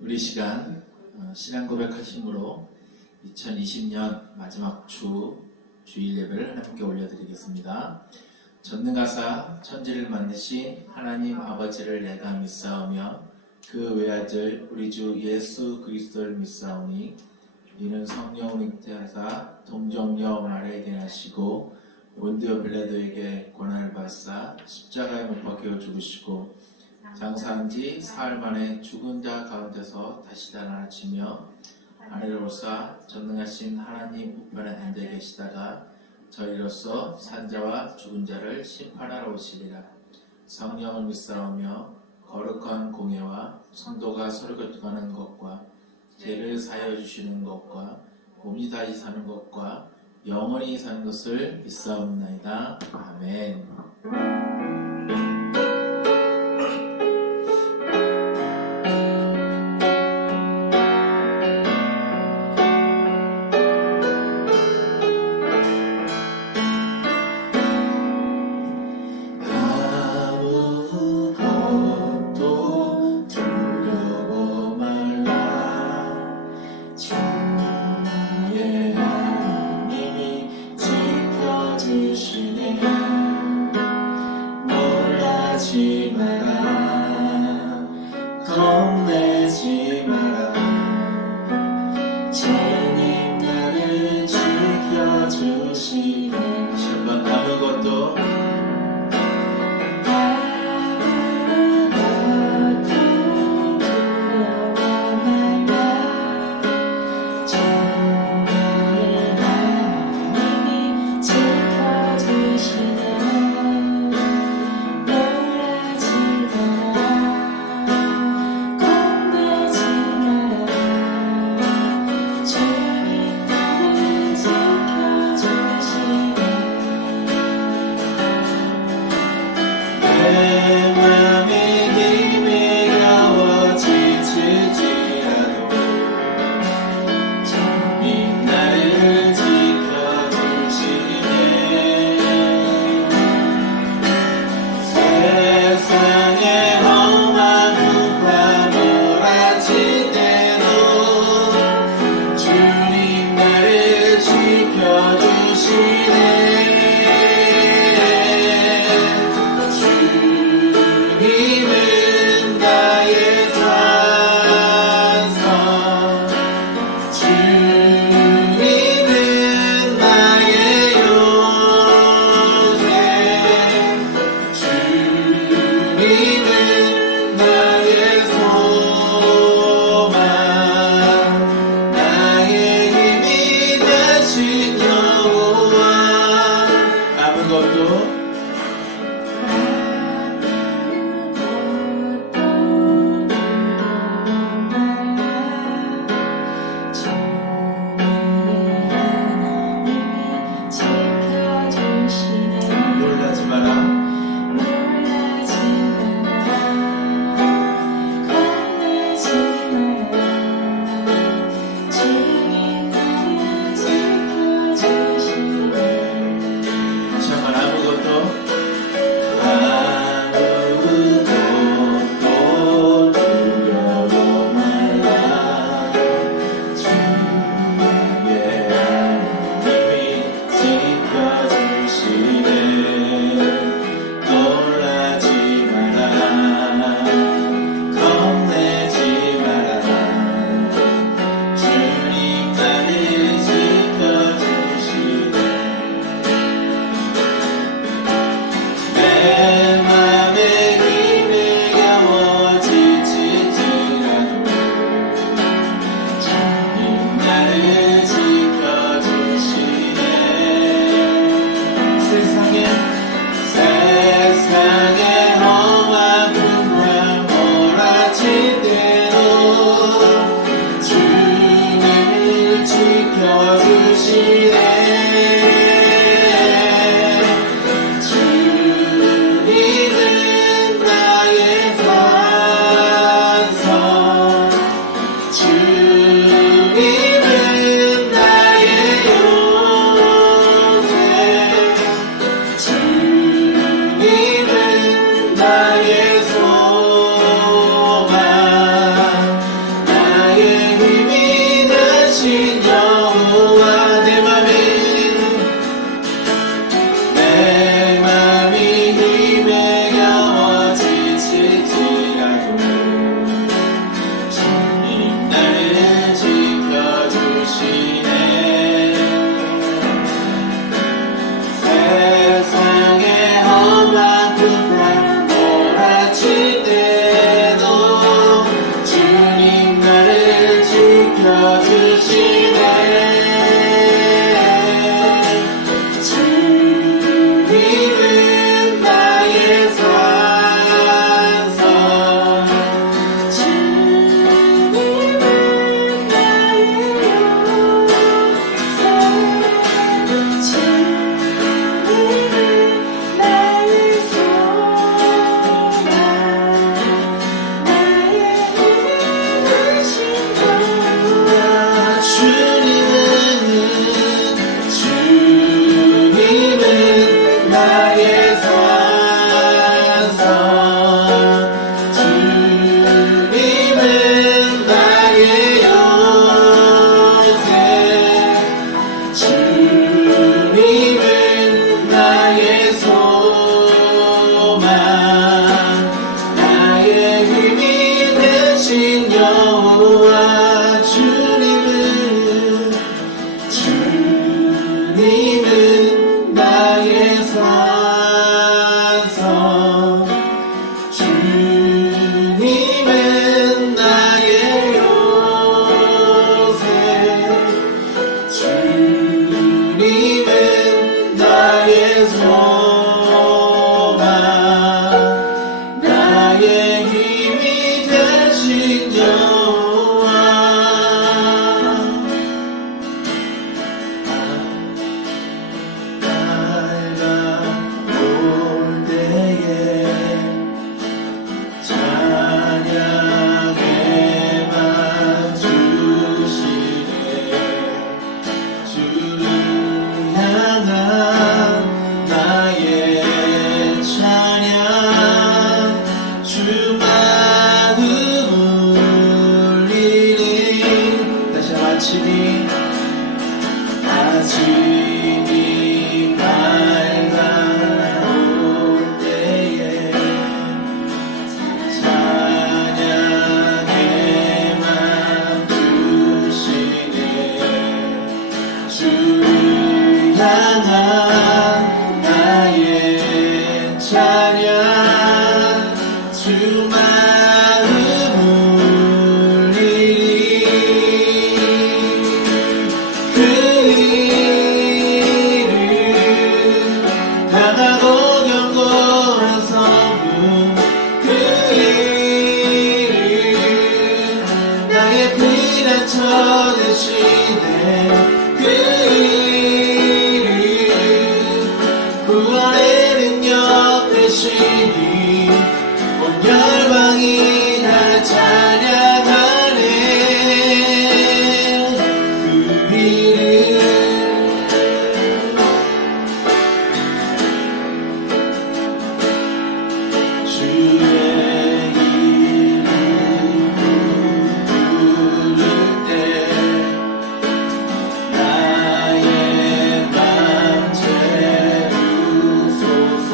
우리 시간 신앙 고백하심으로 2020년 마지막 주일 예배를 하나님께 올려드리겠습니다. 전능하사 천지를 만드신 하나님 아버지를 내가 믿사오며 그 외아들 우리 주 예수 그리스도를 믿사오니 이는 성령을 잉태하사 동정녀 마리아에게 나시고 본디오 빌라도에게 고난을 받사 십자가에 못 박혀 죽으시고 장사한 지 사흘 만에 죽은 자 가운데서 다시 살아나시며 하늘에 오사 전능하신 하나님 우편에 앉아 계시다가 저희로서 산자와 죽은 자를 심판하러 오시리라. 성령을 믿사오며 거룩한 공예와 성도가 서로 교통하는 것과 죄를 사하여 주시는 것과 몸이 다시 사는 것과 영원히 사는 것을 믿사옵나이다. 아멘. 겁내지 마라. 주님 나를 지켜주시네. 한번 아무것도 두려워 말라. 저의 하나님이 지켜주시네. 놀라지 마라. 내 맘에 힘이 가워 지칠지라도 주님 나를 지켜주시네. 세상의 험한 풍파 몰아칠 때도 주님 나를 지켜주시네. 주님은 나의 산성, 주님은 나의 요새, 주님은 나의 소망, 나의 힘이 되신 여호와. 아무것도 놀라지 마라. 다시 한번 아무것도 두려워 말라. 주의 하나님이 지켜주시네. 놀라지 마라. 겁내지 마라. 주님 나를 지켜주시네. 내 맘에 힘이 겨워 지칠지라도 주님 나를 지켜주시네. 세상에 험한 풍파 몰아칠 때도 주님을 지켜주시네. 주님은 나의 산성, 주님은 나의 요새, 주님은 나의 소망, 지켜주시네. 주님은 나의 산성, 주님은 나의 요새 주님은 나의 소망 나의 힘이신 여호와 주님은 나의 산성, 주님은 나의 요새, 주님은 나의 소망, 나의 힘이 되신 여호와. 주님은 나의 산성, 주님은 나의 요새, 주님은 나의 소망, 나의 힘이 되신 여호와. 날가 올 때에 찬양에만 주시네. 주를 향한 나의 찬양, 주 마음 울리니. 다시 마치니 밝아올 때에 찬양에만 주시네. 주를 향한 나의 찬양, 주 마음 울리니. 그 일을 강하고 견고한 성문, 그 일을 나의 피난처 되시네. 그 일을 구원의 능력 되시니 온 열방이 나를 찬양하네. 그 일을 주의 이름 부를 때 나의 맘 채우소서.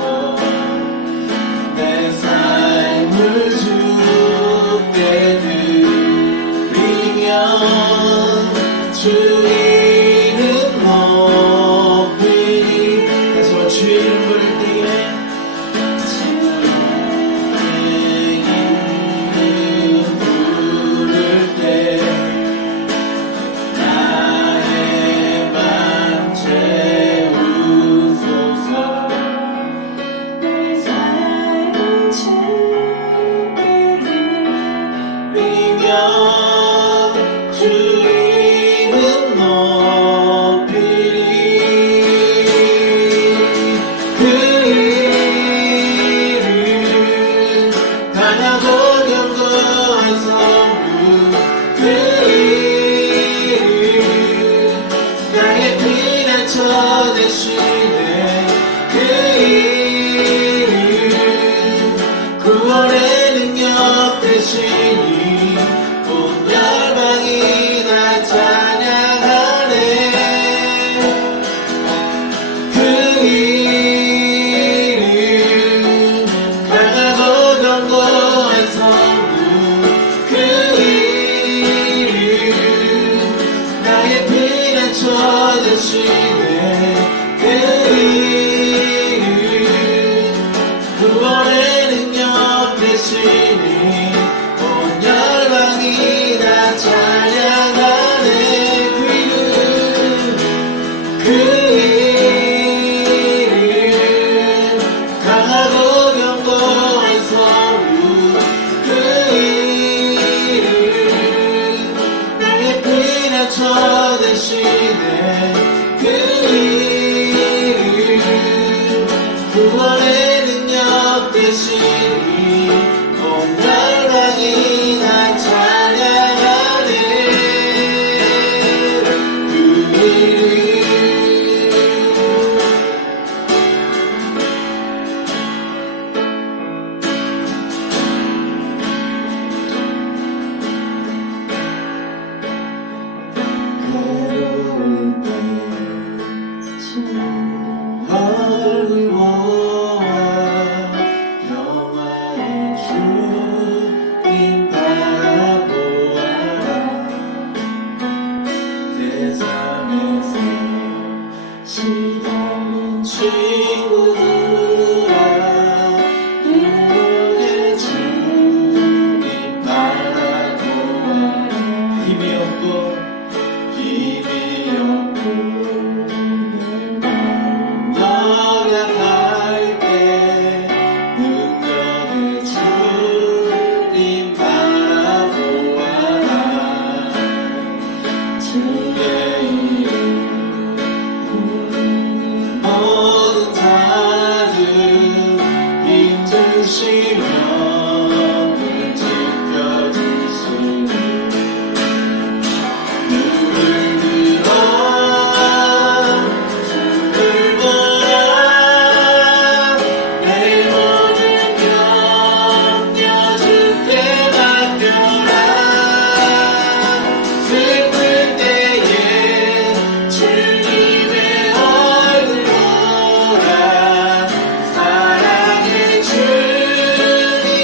내 삶을 주께 드리며 주 이름 높이니. 다시 한번 주 이름 부를 때에 내 삶을 주께 드리며 주 이름 높이리. 그 일을 강하고 견고한 성문, 그 일을 나의 피난처 되시네. 그 일을 구원의 능력 되시니 온 열방이 날 찬양하네. 그 일을 강하고 견고한 성문, 그 일을 나의 피난처 되시네. 그 일을 구원의 능력 되시니 온 열방이 다 찬양하네. 주시니 온 열방이 다 찬양하네 그 이름 괴로울 때 얼굴 모아 영화의 주님 바라보아라 세상에서 시험은 친구들아 너의 주님 바라보아라 힘이 없고 연약할 때 능력의 주님 바라보아라 주의 이름 모든 자들 힘주시며 지켜주시니 눈을 들어 주를 보라 내 모든 염려 주께 맡겨라 슬플 때에 주님의 얼굴 보라 사랑의 주님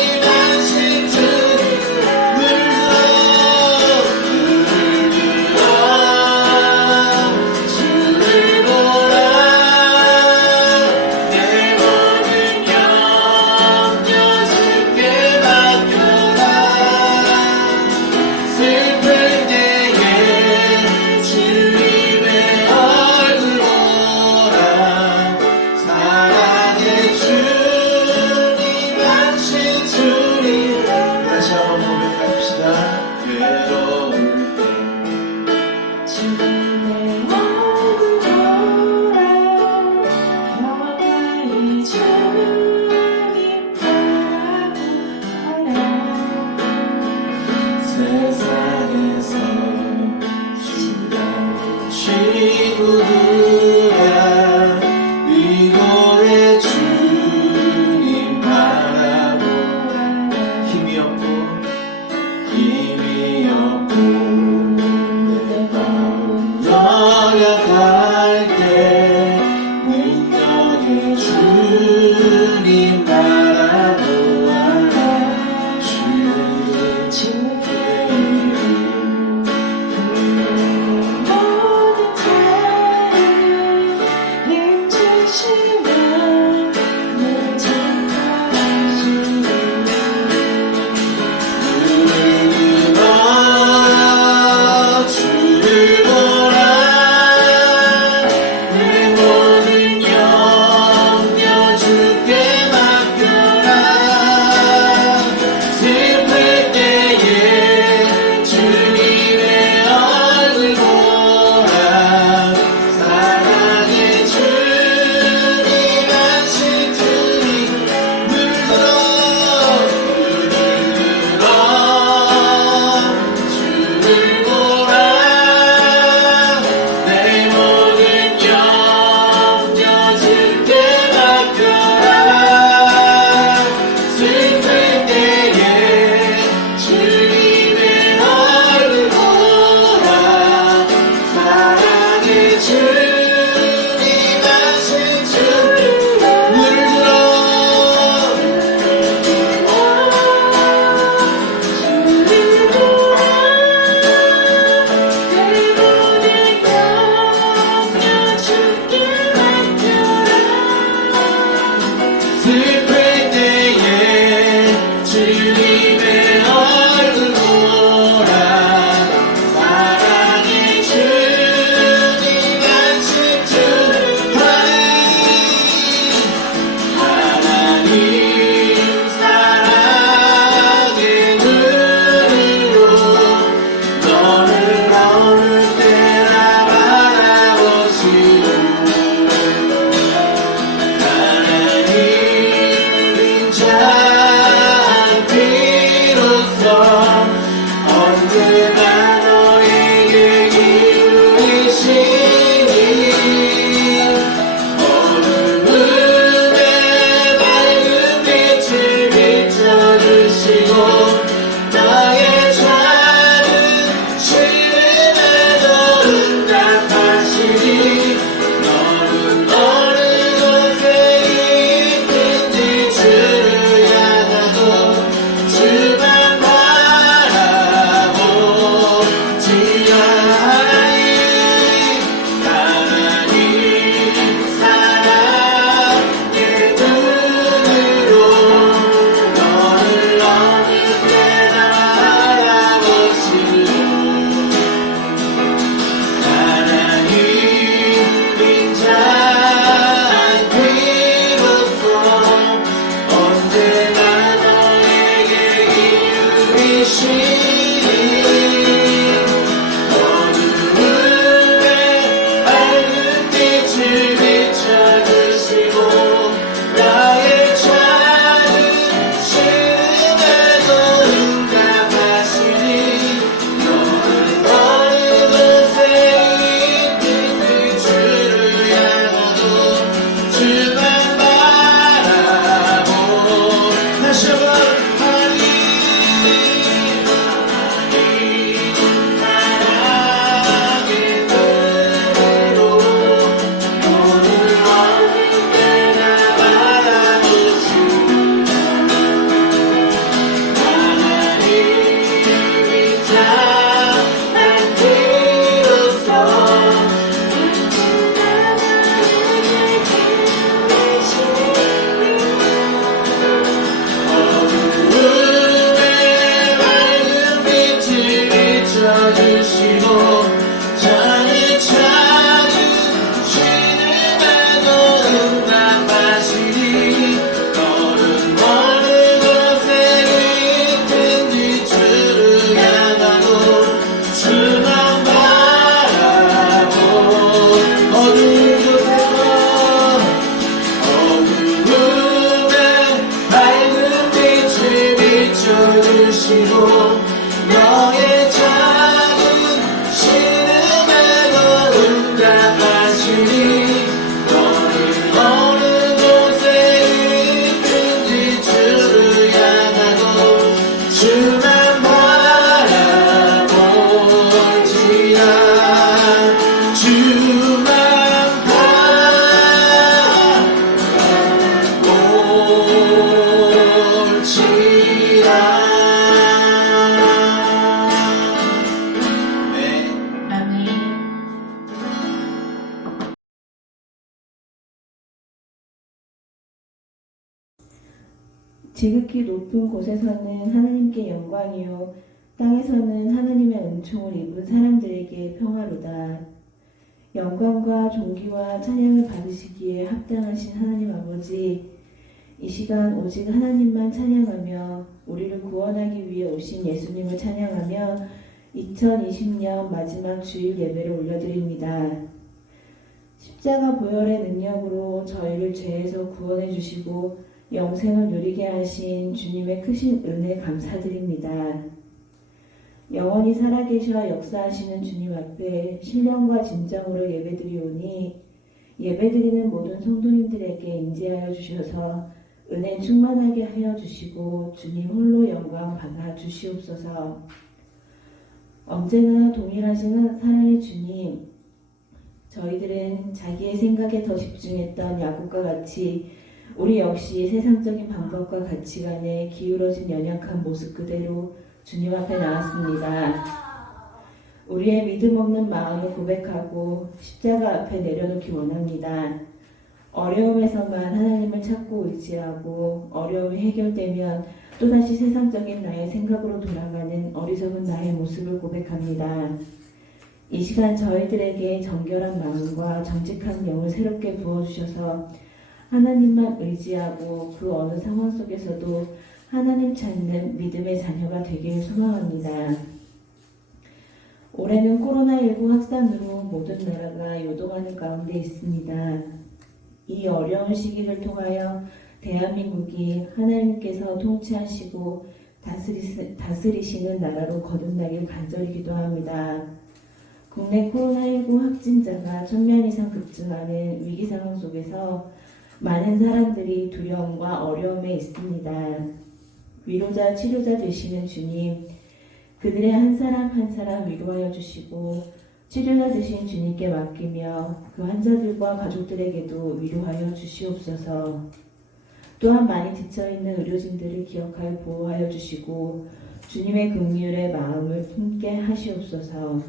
하시고 너의 작은 신음에도 응답하시니 너를 어느 곳에 있든지 주를 향하고 주만 바라볼지라 주만 네. 아멘. 지극히 높은 곳에서는 하나님께 영광이요 땅에서는 하나님의 은총을 입은 사람들에게 평화로다. 영광과 존귀와 찬양을 받으시기에 합당하신 하나님 아버지, 이 시간 오직 하나님만 찬양하며 우리를 구원하기 위해 오신 예수님을 찬양하며 2020년 마지막 주일 예배를 올려드립니다. 십자가 보혈의 능력으로 저희를 죄에서 구원해 주시고 영생을 누리게 하신 주님의 크신 은혜 감사드립니다. 영원히 살아계셔 역사하시는 주님 앞에 신령과 진정으로 예배드리오니 예배드리는 모든 성도님들에게 임재하여 주셔서 은혜 충만하게 하여 주시고 주님 홀로 영광 받아 주시옵소서. 언제나 동일하신 사랑의 주님, 저희들은 자기의 생각에 더 집중했던 야곱과 같이 우리 역시 세상적인 방법과 가치관에 기울어진 연약한 모습 그대로 주님 앞에 나왔습니다. 우리의 믿음 없는 마음을 고백하고 십자가 앞에 내려놓기 원합니다. 어려움에서만 하나님을 찾고 의지하고 어려움이 해결되면 또다시 세상적인 나의 생각으로 돌아가는 어리석은 나의 모습을 고백합니다. 이 시간 저희들에게 정결한 마음과 정직한 영을 새롭게 부어주셔서 하나님만 의지하고 그 어느 상황 속에서도 하나님 찾는 믿음의 자녀가 되길 소망합니다. 올해는 코로나19 확산으로 모든 나라가 요동하는 가운데 있습니다. 이 어려운 시기를 통하여 대한민국이 하나님께서 통치하시고 다스리시는 나라로 거듭나길 간절히 기도합니다. 국내 코로나19 확진자가 1000명 이상 급증하는 위기 상황 속에서 많은 사람들이 두려움과 어려움에 있습니다. 위로자, 치료자 되시는 주님, 그들의 한 사람 한 사람 위로하여 주시고 치료자 되신 주님께 맡기며 그 환자들과 가족들에게도 위로하여 주시옵소서. 또한 많이 지쳐있는 의료진들을 기억하여 보호하여 주시고 주님의 긍휼의 마음을 품게 하시옵소서.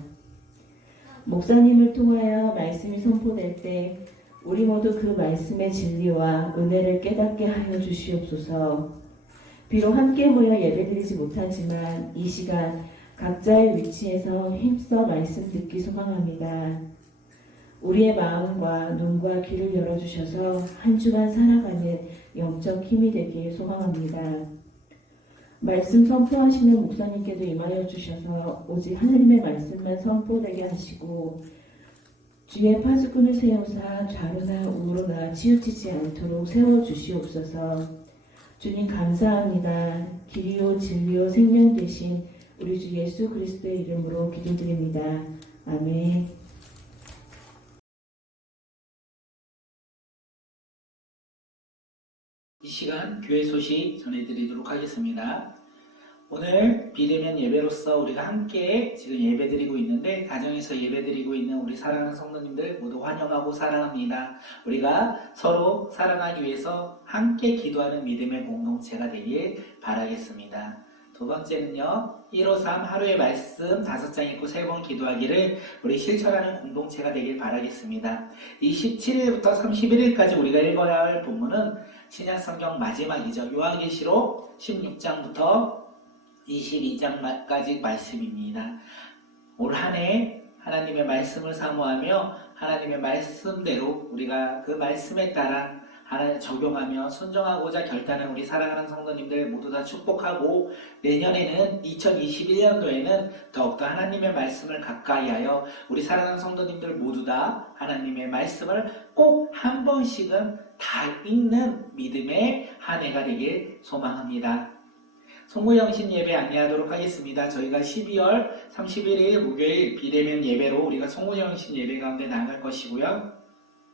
목사님을 통하여 말씀이 선포될 때 우리 모두 그 말씀의 진리와 은혜를 깨닫게 하여 주시옵소서. 비록 함께 모여 예배드리지 못하지만 이 시간 각자의 위치에서 힘써 말씀 듣기 소망합니다. 우리의 마음과 눈과 귀를 열어주셔서 한 주간 살아가는 영적 힘이 되길 소망합니다. 말씀 선포하시는 목사님께도 임하여 주셔서 오직 하나님의 말씀만 선포되게 하시고 주의 파수꾼을 세우사 좌로나 우로나 치우치지 않도록 세워주시옵소서. 주님 감사합니다. 길이요 진리요 생명 되신 우리 주 예수 그리스도의 이름으로 기도드립니다. 아멘. 이 시간 교회 소식 전해드리도록 하겠습니다. 오늘 비대면 예배로서 우리가 함께 지금 예배드리고 있는데 가정에서 예배드리고 있는 우리 사랑하는 성도님들 모두 환영하고 사랑합니다. 우리가 서로 사랑하기 위해서 함께 기도하는 믿음의 공동체가 되길 바라겠습니다. 두 번째는요, 153 하루의 말씀 5장 읽고 3번 기도하기를 우리 실천하는 공동체가 되길 바라겠습니다. 27일부터 31일까지 우리가 읽어야 할 본문은 신약성경 마지막이죠. 요한계시록 16장부터 22장까지 말씀입니다. 올 한 해 하나님의 말씀을 사모하며 하나님의 말씀대로 우리가 그 말씀에 따라 하나님 적용하며 순종하고자 결단한 우리 사랑하는 성도님들 모두 다 축복하고 내년에는 2021년도에는 더욱더 하나님의 말씀을 가까이 하여 우리 사랑하는 성도님들 모두 다 하나님의 말씀을 꼭 한 번씩은 다 읽는 믿음의 한 해가 되길 소망합니다. 송구영신 예배 안내하도록 하겠습니다. 저희가 12월 31일 목요일 비대면 예배로 우리가 송구영신 예배 가운데 나갈 것이고요.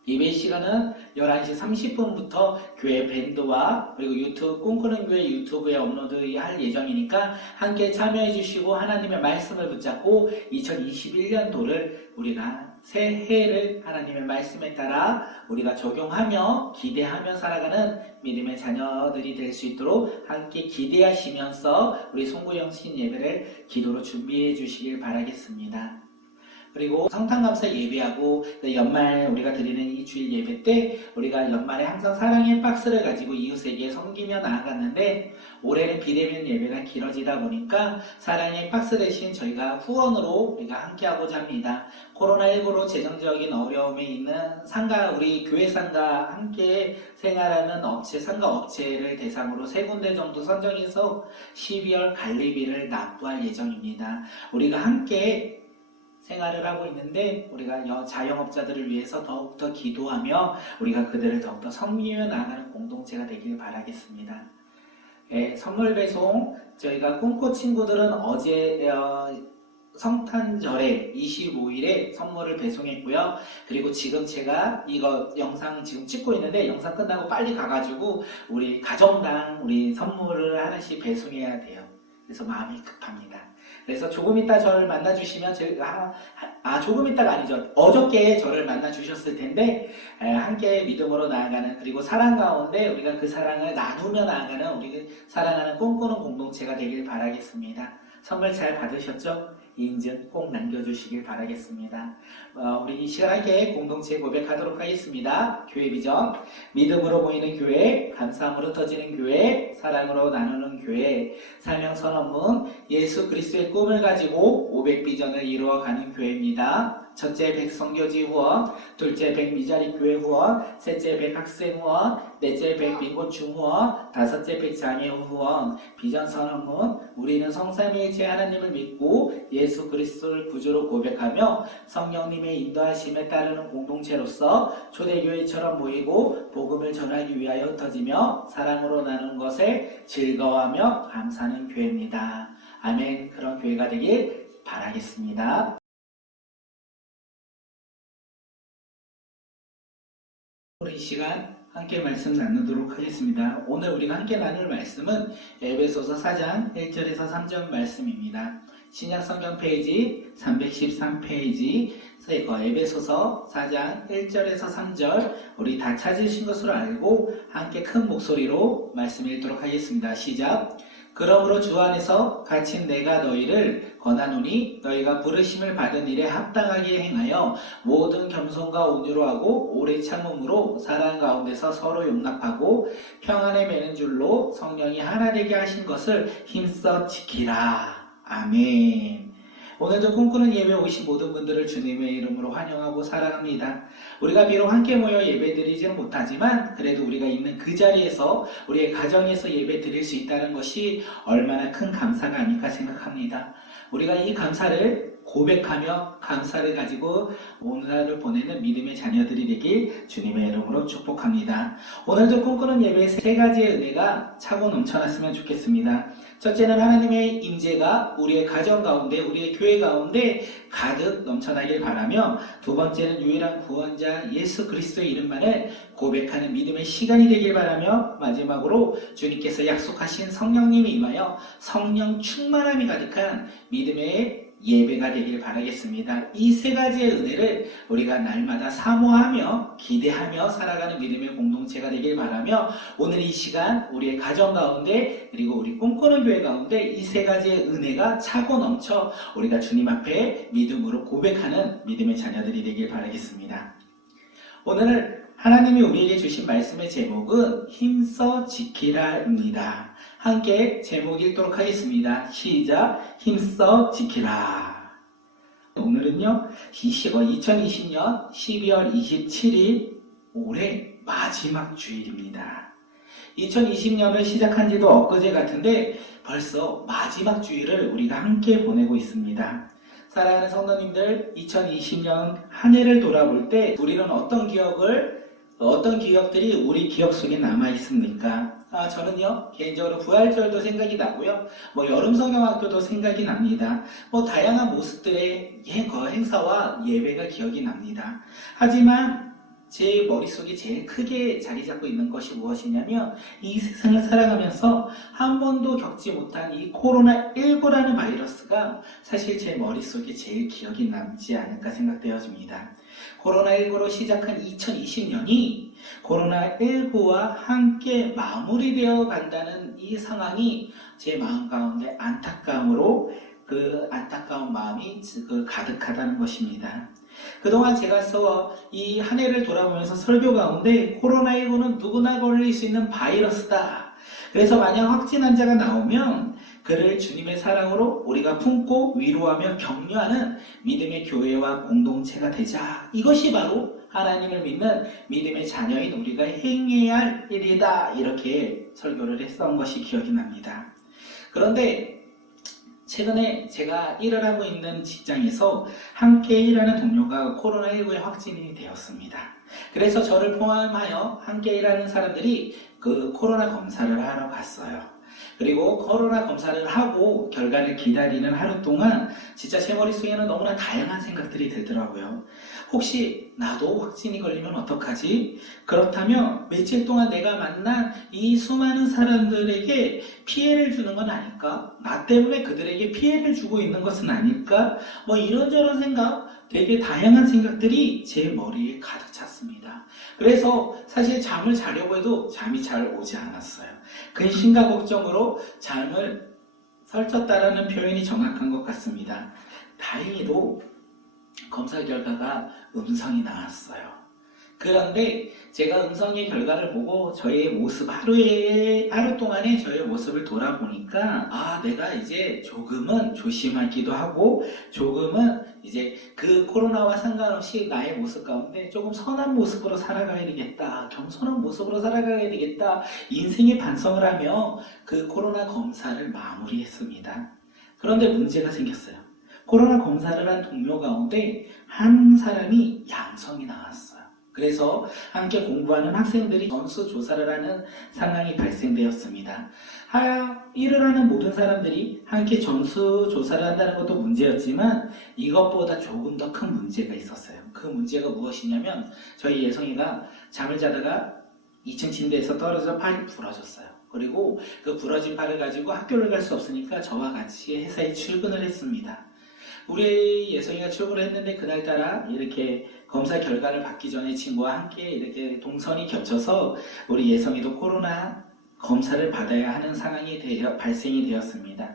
예배 시간은 11시 30분부터 교회 밴드와 그리고 유튜브 꿈꾸는 교회 유튜브에 업로드할 예정이니까 함께 참여해 주시고 하나님의 말씀을 붙잡고 2021년도를 우리가 새해를 하나님의 말씀에 따라 우리가 적용하며 기대하며 살아가는 믿음의 자녀들이 될 수 있도록 함께 기대하시면서 우리 송구영신 예배를 기도로 준비해 주시길 바라겠습니다. 그리고 성탄감사 예배하고 연말 우리가 드리는 이 주일 예배 때 우리가 연말에 항상 사랑의 박스를 가지고 이웃에게 섬기며 나아갔는데 올해는 비대면 예배가 길어지다 보니까 사랑의 박스 대신 저희가 후원으로 우리가 함께하고자 합니다. 코로나19로 재정적인 어려움에 있는 상가, 우리 교회 상가 함께 생활하는 업체, 상가 업체를 대상으로 3군데 정도 선정해서 12월 관리비를 납부할 예정입니다. 우리가 함께 생활을 하고 있는데 우리가 자영업자들을 위해서 더욱더 기도하며 우리가 그들을 더욱더 섬기며 나아가는 공동체가 되길 바라겠습니다. 선물 배송 저희가 꿈꽃 친구들은 어제 성탄절에 25일에 선물을 배송했고요. 그리고 지금 제가 이거 영상 지금 찍고 있는데 영상 끝나고 빨리 가가지고 우리 가정당 우리 선물을 하나씩 배송해야 돼요. 그래서 마음이 급합니다. 그래서 조금 이따 저를 만나주시면 조금 이따가 아니죠. 어저께 저를 만나주셨을 텐데 함께 믿음으로 나아가는 그리고 사랑 가운데 우리가 그 사랑을 나누며 나아가는 우리 사랑하는 꿈꾸는 공동체가 되길 바라겠습니다. 선물 잘 받으셨죠? 인증 꼭 남겨주시길 바라겠습니다. 우리 이 시간 함께 공동체 고백하도록 하겠습니다. 교회 비전, 믿음으로 모이는 교회, 감사함으로 터지는 교회, 사랑으로 나누는 교회, 사명 선언문, 예수 그리스도의 꿈을 가지고 500비전을 이루어가는 교회입니다. 첫째 100선교지 후원, 둘째 100미자리 교회 후원, 셋째 100학생 후원, 넷째 100빈곤충 후원, 다섯째 100장애 후원. 비전 선언문, 우리는 성삼위일체 하나님을 믿고 예수 그리스도를 구주로 고백하며 성령님의 인도하심에 따르는 공동체로서 초대교회처럼 모이고 복음을 전하기 위하여 흩어지며 사랑으로 나누는 것에 즐거워하며 감사하는 교회입니다. 아멘. 그런 교회가 되길 바라겠습니다. 우리 이 시간 함께 말씀 나누도록 하겠습니다. 오늘 우리가 함께 나눌 말씀은 에베소서 4장 1절에서 3절 말씀입니다. 신약성경 페이지 313페이지 에베소서 4장 1절에서 3절 우리 다 찾으신 것으로 알고 함께 큰 목소리로 말씀 읽도록 하겠습니다. 시작. 그러므로 주 안에서 갇힌 내가 너희를 권하노니 너희가 부르심을 받은 일에 합당하게 행하여 모든 겸손과 온유로 하고 오래 참음으로 사랑 가운데서 서로 용납하고 평안에 매는 줄로 성령이 하나 되게 하신 것을 힘써 지키라. 아멘. 오늘도 꿈꾸는 예배 오신 모든 분들을 주님의 이름으로 환영하고 사랑합니다. 우리가 비록 함께 모여 예배 드리지는 못하지만 그래도 우리가 있는 그 자리에서 우리의 가정에서 예배 드릴 수 있다는 것이 얼마나 큰 감사가 아닐까 생각합니다. 우리가 이 감사를 고백하며 감사를 가지고 오늘 하루를 보내는 믿음의 자녀들이 되길 주님의 이름으로 축복합니다. 오늘도 꿈꾸는 예배의 3가지의 은혜가 차고 넘쳐났으면 좋겠습니다. 첫째는 하나님의 임재가 우리의 가정 가운데 우리의 교회 가운데 가득 넘쳐나길 바라며 두 번째는 유일한 구원자 예수 그리스도의 이름만을 고백하는 믿음의 시간이 되길 바라며 마지막으로 주님께서 약속하신 성령님이 임하여 성령 충만함이 가득한 믿음의 예배가 되길 바라겠습니다. 이 3가지의 은혜를 우리가 날마다 사모하며 기대하며 살아가는 믿음의 공동체가 되길 바라며 오늘 이 시간 우리의 가정 가운데 그리고 우리 꿈꾸는 교회 가운데 이 3가지의 은혜가 차고 넘쳐 우리가 주님 앞에 믿음으로 고백하는 믿음의 자녀들이 되길 바라겠습니다. 오늘 하나님이 우리에게 주신 말씀의 제목은 힘써 지키라입니다. 함께 제목 읽도록 하겠습니다. 시작. 힘써 지키라. 오늘은요 2020년 12월 27일 올해 마지막 주일입니다. 2020년을 시작한 지도 엊그제 같은데 벌써 마지막 주일을 우리가 함께 보내고 있습니다. 사랑하는 성도님들, 2020년 한 해를 돌아볼 때 우리는 어떤 기억들이 우리 기억 속에 남아 있습니까? 저는요 개인적으로 부활절도 생각이 나고요, 뭐 여름성경학교도 생각이 납니다. 뭐 다양한 모습들의 행사와 예배가 기억이 납니다. 하지만 제 머릿속에 제일 크게 자리 잡고 있는 것이 무엇이냐면, 이 세상을 살아가면서 한 번도 겪지 못한 이 코로나19라는 바이러스가 사실 제 머릿속에 제일 기억이 남지 않을까 생각되어집니다. 코로나19로 시작한 2020년이 코로나19와 함께 마무리되어 간다는 이 상황이 제 마음 가운데 안타까움으로, 그 안타까운 마음이 가득하다는 것입니다. 그동안 제가 이 한 해를 돌아보면서 설교 가운데 코로나19는 누구나 걸릴 수 있는 바이러스다. 그래서 만약 확진 환자가 나오면 그를 주님의 사랑으로 우리가 품고 위로하며 격려하는 믿음의 교회와 공동체가 되자. 이것이 바로 하나님을 믿는 믿음의 자녀인 우리가 행해야 할 일이다. 이렇게 설교를 했던 것이 기억이 납니다. 그런데 최근에 제가 일을 하고 있는 직장에서 함께 일하는 동료가 코로나19에 확진이 되었습니다. 그래서 저를 포함하여 함께 일하는 사람들이 그 코로나 검사를 하러 갔어요. 그리고 코로나 검사를 하고 결과를 기다리는 하루 동안 진짜 제 머릿속에는 너무나 다양한 생각들이 들더라고요. 혹시 나도 확진이 걸리면 어떡하지? 그렇다면 며칠 동안 내가 만난 이 수많은 사람들에게 피해를 주는 건 아닐까? 나 때문에 그들에게 피해를 주고 있는 것은 아닐까? 뭐 이런저런 생각, 되게 다양한 생각들이 제 머리에 가득 찼습니다. 그래서 사실 잠을 자려고 해도 잠이 잘 오지 않았어요. 근심과 걱정으로 잠을 설쳤다라는 표현이 정확한 것 같습니다. 다행히도 검사 결과가 음성이 나왔어요. 그런데 제가 음성의 결과를 보고 저의 모습, 하루 동안의 저의 모습을 돌아보니까 내가 이제 조금은 조심하기도 하고 조금은 이제 그 코로나와 상관없이 나의 모습 가운데 조금 선한 모습으로 살아가야 되겠다, 겸손한 모습으로 살아가야 되겠다, 인생의 반성을 하며 그 코로나 검사를 마무리했습니다. 그런데 문제가 생겼어요. 코로나 검사를 한 동료 가운데 한 사람이 양성이 나왔어요. 그래서 함께 공부하는 학생들이 전수조사를 하는 상황이 발생되었습니다. 일을 하는 모든 사람들이 함께 전수조사를 한다는 것도 문제였지만 이것보다 조금 더 큰 문제가 있었어요. 그 문제가 무엇이냐면, 저희 예성이가 잠을 자다가 2층 침대에서 떨어져 팔이 부러졌어요. 그리고 그 부러진 팔을 가지고 학교를 갈 수 없으니까 저와 같이 회사에 출근을 했습니다. 우리 예성이가 출근을 했는데 그날따라 이렇게 검사 결과를 받기 전에 친구와 함께 이렇게 동선이 겹쳐서 우리 예성이도 코로나 검사를 받아야 하는 상황이 발생이 되었습니다.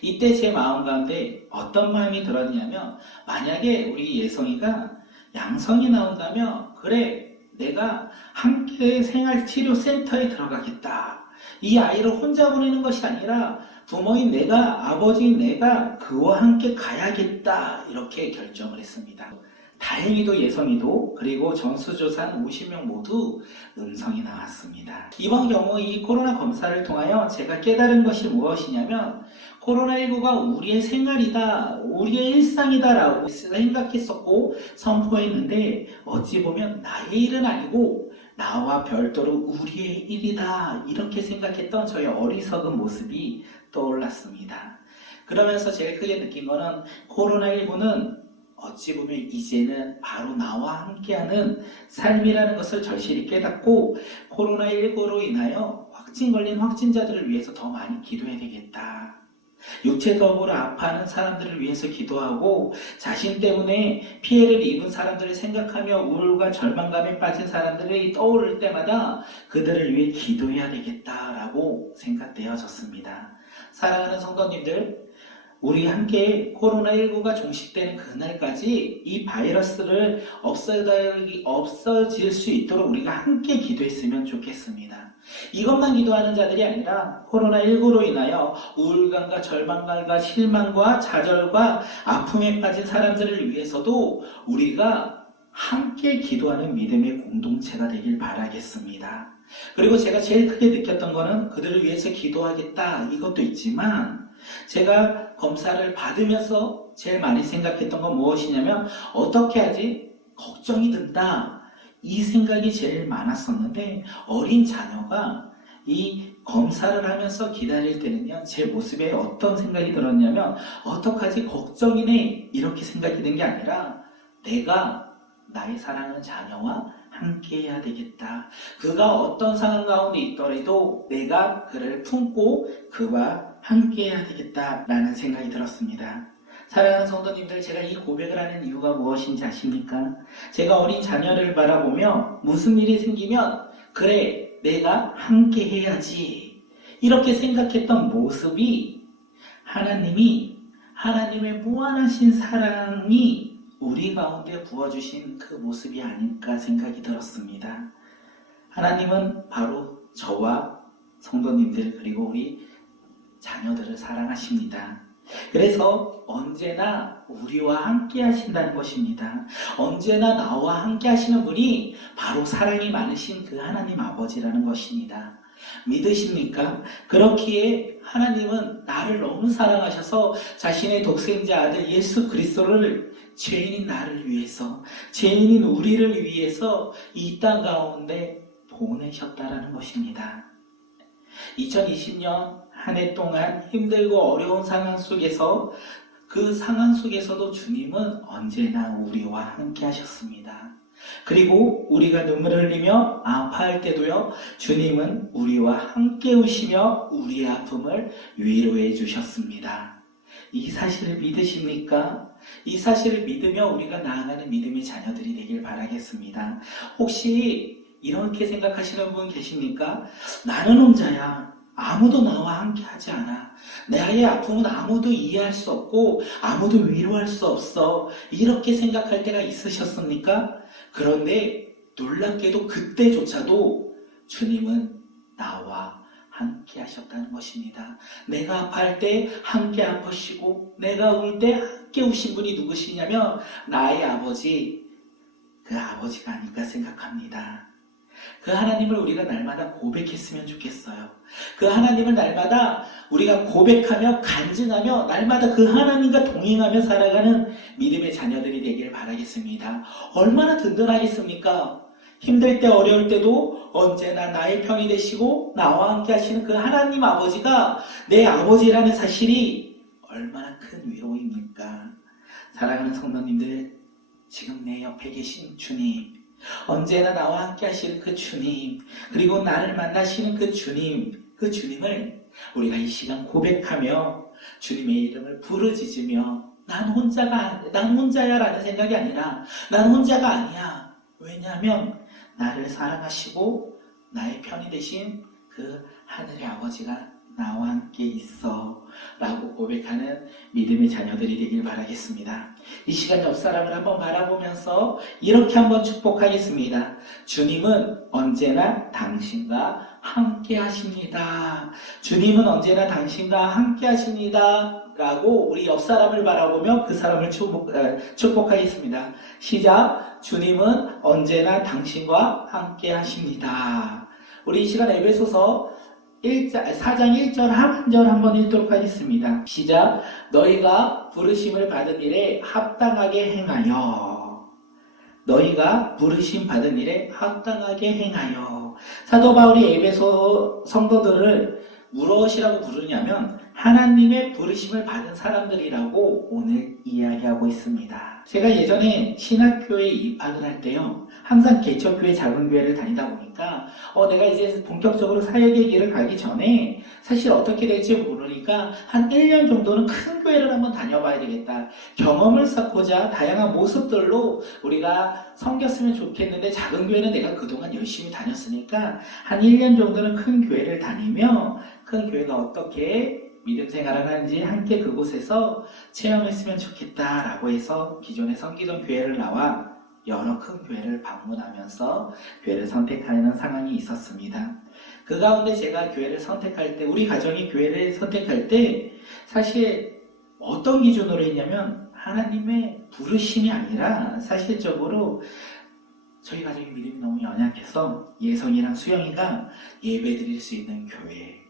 이때 제 마음 가운데 어떤 마음이 들었냐면, 만약에 우리 예성이가 양성이 나온다면 그래, 내가 함께 생활치료센터에 들어가겠다. 이 아이를 혼자 보내는 것이 아니라 부모인 내가, 아버지인 내가 그와 함께 가야겠다, 이렇게 결정을 했습니다. 다행히도 예성이도 그리고 전수조사한 50명 모두 음성이 나왔습니다. 이번 경우 이 코로나 검사를 통하여 제가 깨달은 것이 무엇이냐면, 코로나19가 우리의 생활이다, 우리의 일상이다 라고 생각했었고 선포했는데, 어찌 보면 나의 일은 아니고 나와 별도로 우리의 일이다, 이렇게 생각했던 저의 어리석은 모습이 떠올랐습니다. 그러면서 제일 크게 느낀 거는, 코로나19는 어찌 보면 이제는 바로 나와 함께하는 삶이라는 것을 절실히 깨닫고, 코로나19로 인하여 확진 걸린 확진자들을 위해서 더 많이 기도해야 되겠다. 육체적으로 아파하는 사람들을 위해서 기도하고, 자신 때문에 피해를 입은 사람들을 생각하며 우울과 절망감에 빠진 사람들이 떠오를 때마다 그들을 위해 기도해야 되겠다라고 생각되어졌습니다. 사랑하는 성도님들, 우리 함께 코로나19가 종식되는 그날까지 이 바이러스를 없어질 수 있도록 우리가 함께 기도했으면 좋겠습니다. 이것만 기도하는 자들이 아니라 코로나19로 인하여 우울감과 절망감과 실망과 좌절과 아픔에 빠진 사람들을 위해서도 우리가 함께 기도하는 믿음의 공동체가 되길 바라겠습니다. 그리고 제가 제일 크게 느꼈던 거는, 그들을 위해서 기도하겠다, 이것도 있지만 제가 검사를 받으면서 제일 많이 생각했던 건 무엇이냐면, 어떻게 하지? 걱정이 든다, 이 생각이 제일 많았었는데, 어린 자녀가 이 검사를 하면서 기다릴 때는요, 제 모습에 어떤 생각이 들었냐면, 어떡하지, 걱정이네, 이렇게 생각이 든 게 아니라, 내가 나의 사랑하는 자녀와 함께 해야 되겠다. 그가 어떤 상황 가운데 있더라도 내가 그를 품고 그와 함께 해야 되겠다라는 생각이 들었습니다. 사랑하는 성도님들, 제가 이 고백을 하는 이유가 무엇인지 아십니까? 제가 어린 자녀를 바라보며 무슨 일이 생기면 그래, 내가 함께 해야지, 이렇게 생각했던 모습이 하나님의 무한하신 사랑이 우리 가운데 부어주신 그 모습이 아닐까 생각이 들었습니다. 하나님은 바로 저와 성도님들 그리고 우리 자녀들을 사랑하십니다. 그래서 언제나 우리와 함께 하신다는 것입니다. 언제나 나와 함께 하시는 분이 바로 사랑이 많으신 그 하나님 아버지라는 것입니다. 믿으십니까? 그렇기에 하나님은 나를 너무 사랑하셔서 자신의 독생자 아들 예수 그리스도를 죄인인 나를 위해서, 죄인인 우리를 위해서 이 땅 가운데 보내셨다라는 것입니다. 2020년 한 해 동안 힘들고 어려운 상황 속에서, 그 상황 속에서도 주님은 언제나 우리와 함께 하셨습니다. 그리고 우리가 눈물을 흘리며 아파할 때도요, 주님은 우리와 함께 우시며 우리의 아픔을 위로해 주셨습니다. 이 사실을 믿으십니까? 이 사실을 믿으며 우리가 나아가는 믿음의 자녀들이 되길 바라겠습니다. 혹시 이렇게 생각하시는 분 계십니까? 나는 혼자야. 아무도 나와 함께 하지 않아. 나의 아픔은 아무도 이해할 수 없고 아무도 위로할 수 없어. 이렇게 생각할 때가 있으셨습니까? 그런데 놀랍게도 그때조차도 주님은 나와 함께 하셨다는 것입니다. 내가 아파할 때 함께 아프시고 내가 울 때 함께 우신 분이 누구시냐면 나의 아버지, 그 아버지가 아닐까 생각합니다. 그 하나님을 우리가 날마다 고백했으면 좋겠어요. 그 하나님을 날마다 우리가 고백하며 간증하며 날마다 그 하나님과 동행하며 살아가는 믿음의 자녀들이 되길 바라겠습니다. 얼마나 든든하겠습니까? 힘들 때 어려울 때도 언제나 나의 편이 되시고 나와 함께 하시는 그 하나님 아버지가 내 아버지라는 사실이 얼마나 큰 위로입니까? 사랑하는 성도님들, 지금 내 옆에 계신 주님, 언제나 나와 함께 하시는 그 주님, 그리고 나를 만나시는 그 주님을 우리가 이 시간 고백하며 주님의 이름을 부르짖으며 난 혼자야 라는 생각이 아니라 난 혼자가 아니야. 왜냐하면 나를 사랑하시고 나의 편이 되신 그 하늘의 아버지가 나와 함께 있어 라고 고백하는 믿음의 자녀들이 되길 바라겠습니다. 이 시간 옆 사람을 한번 바라보면서 이렇게 한번 축복하겠습니다. 주님은 언제나 당신과 함께 하십니다. 주님은 언제나 당신과 함께 하십니다 라고 우리 옆 사람을 바라보며 그 사람을 축복하겠습니다. 시작. 주님은 언제나 당신과 함께 하십니다. 우리 이 시간 에베소서 4장 1절 하반절 한번 읽도록 하겠습니다. 시작. 너희가 부르심을 받은 일에 합당하게 행하여. 너희가 부르심 받은 일에 합당하게 행하여. 사도 바울이 에베소 성도들을 무엇이라고 부르냐면 하나님의 부르심을 받은 사람들이라고 오늘 이야기하고 있습니다. 제가 예전에 신학교에 입학을 할 때요, 항상 개척교회 작은 교회를 다니다 보니까 내가 이제 본격적으로 사역의 길을 가기 전에 사실 어떻게 될지 모르니까 한 1년 정도는 큰 교회를 한번 다녀봐야 되겠다. 경험을 쌓고자 다양한 모습들로 우리가 섬겼으면 좋겠는데 작은 교회는 내가 그동안 열심히 다녔으니까 한 1년 정도는 큰 교회를 다니며 큰 교회가 어떻게 믿음 생활을 하는지 함께 그곳에서 체험했으면 좋겠다라고 해서 기존에 섬기던 교회를 나와 여러 큰 교회를 방문하면서 교회를 선택하는 상황이 있었습니다. 그 가운데 제가 교회를 선택할 때, 우리 가정이 교회를 선택할 때 사실 어떤 기준으로 했냐면 하나님의 부르심이 아니라 사실적으로 저희 가정의 믿음이 너무 연약해서 예성이랑 수영이가 예배 드릴 수 있는 교회,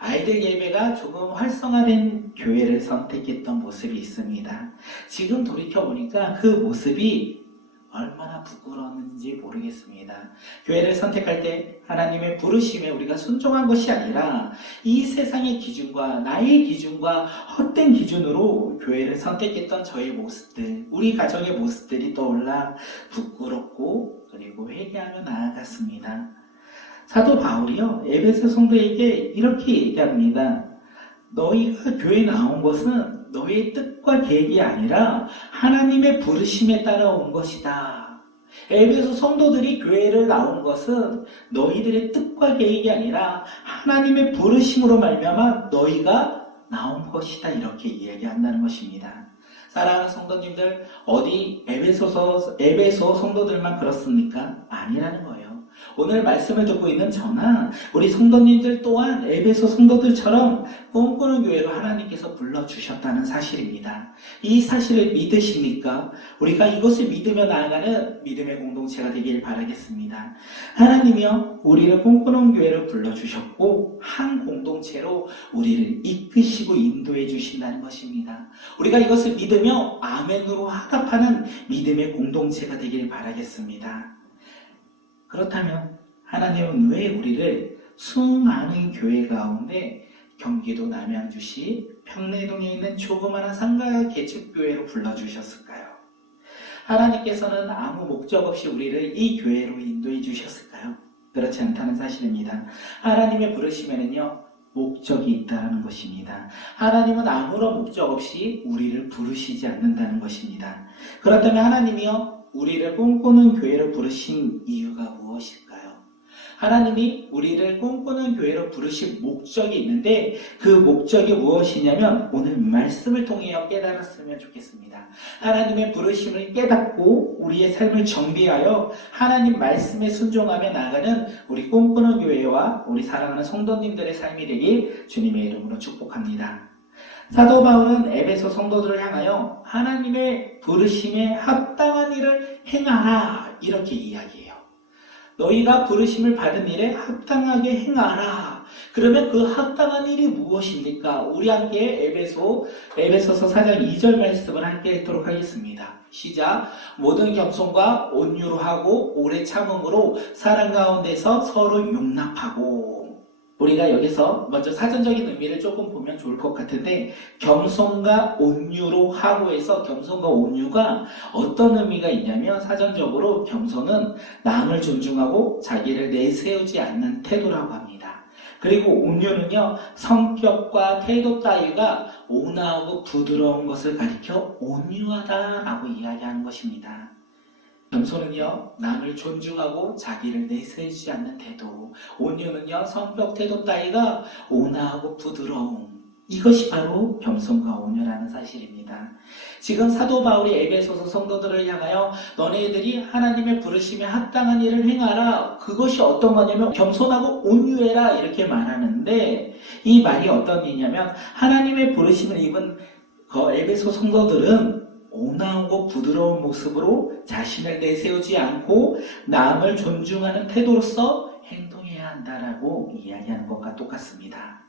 아이들 예배가 조금 활성화된 교회를 선택했던 모습이 있습니다. 지금 돌이켜보니까 그 모습이 얼마나 부끄러웠는지 모르겠습니다. 교회를 선택할 때 하나님의 부르심에 우리가 순종한 것이 아니라 이 세상의 기준과 나의 기준과 헛된 기준으로 교회를 선택했던 저의 모습들, 우리 가정의 모습들이 떠올라 부끄럽고 그리고 회개하며 나아갔습니다. 사도 바울이요, 에베소 성도에게 이렇게 얘기합니다. 너희가 교회에 나온 것은 너희의 뜻과 계획이 아니라 하나님의 부르심에 따라 온 것이다. 에베소 성도들이 교회를 나온 것은 너희들의 뜻과 계획이 아니라 하나님의 부르심으로 말미암아 너희가 나온 것이다. 이렇게 이야기한다는 것입니다. 사랑하는 성도님들, 어디 에베소 성도들만 그렇습니까? 아니라는 거예요. 오늘 말씀을 듣고 있는 저나 우리 성도님들 또한 에베소 성도들처럼 꿈꾸는 교회로 하나님께서 불러주셨다는 사실입니다. 이 사실을 믿으십니까? 우리가 이것을 믿으며 나아가는 믿음의 공동체가 되길 바라겠습니다. 하나님이요, 우리를 꿈꾸는 교회로 불러주셨고 한 공동체로 우리를 이끄시고 인도해 주신다는 것입니다. 우리가 이것을 믿으며 아멘으로 화답하는 믿음의 공동체가 되길 바라겠습니다. 그렇다면 하나님은 왜 우리를 수많은 교회 가운데 경기도 남양주시 평내동에 있는 조그마한 상가 개척교회로 불러주셨을까요? 하나님께서는 아무 목적 없이 우리를 이 교회로 인도해 주셨을까요? 그렇지 않다는 사실입니다. 하나님의 부르심에는요, 목적이 있다는 것입니다. 하나님은 아무런 목적 없이 우리를 부르시지 않는다는 것입니다. 그렇다면 하나님이요, 우리를 꿈꾸는 교회로 부르신 이유가 무엇일까요? 하나님이 우리를 꿈꾸는 교회로 부르신 목적이 있는데 그 목적이 무엇이냐면 오늘 말씀을 통해 깨달았으면 좋겠습니다. 하나님의 부르심을 깨닫고 우리의 삶을 정비하여 하나님 말씀에 순종하며 나아가는 우리 꿈꾸는 교회와 우리 사랑하는 성도님들의 삶이 되길 주님의 이름으로 축복합니다. 사도 바울은 에베소 성도들을 향하여 하나님의 부르심에 합당한 일을 행하라 이렇게 이야기해요. 너희가 부르심을 받은 일에 합당하게 행하라. 그러면 그 합당한 일이 무엇입니까? 우리 함께 에베소서 4장 2절 말씀을 함께 읽도록 하겠습니다. 시작. 모든 겸손과 온유로 하고 오래 참음으로 사랑 가운데서 서로 용납하고. 우리가 여기서 먼저 사전적인 의미를 조금 보면 좋을 것 같은데 겸손과 온유로 하고 해서 겸손과 온유가 어떤 의미가 있냐면 사전적으로 겸손은 남을 존중하고 자기를 내세우지 않는 태도라고 합니다. 그리고 온유는요, 성격과 태도 따위가 온화하고 부드러운 것을 가리켜 온유하다라고 이야기하는 것입니다. 겸손은요, 남을 존중하고 자기를 내세우지 않는 태도. 온유는요, 성격 태도 따위가 온화하고 부드러움. 이것이 바로 겸손과 온유라는 사실입니다. 지금 사도 바울이 에베소서 성도들을 향하여 너네들이 하나님의 부르심에 합당한 일을 행하라. 그것이 어떤 거냐면 겸손하고 온유해라 이렇게 말하는데 이 말이 어떤 의미냐면 하나님의 부르심을 입은 에베소 성도들은 온화하고 부드러운 모습으로 자신을 내세우지 않고 남을 존중하는 태도로서 행동해야 한다라고 이야기하는 것과 똑같습니다.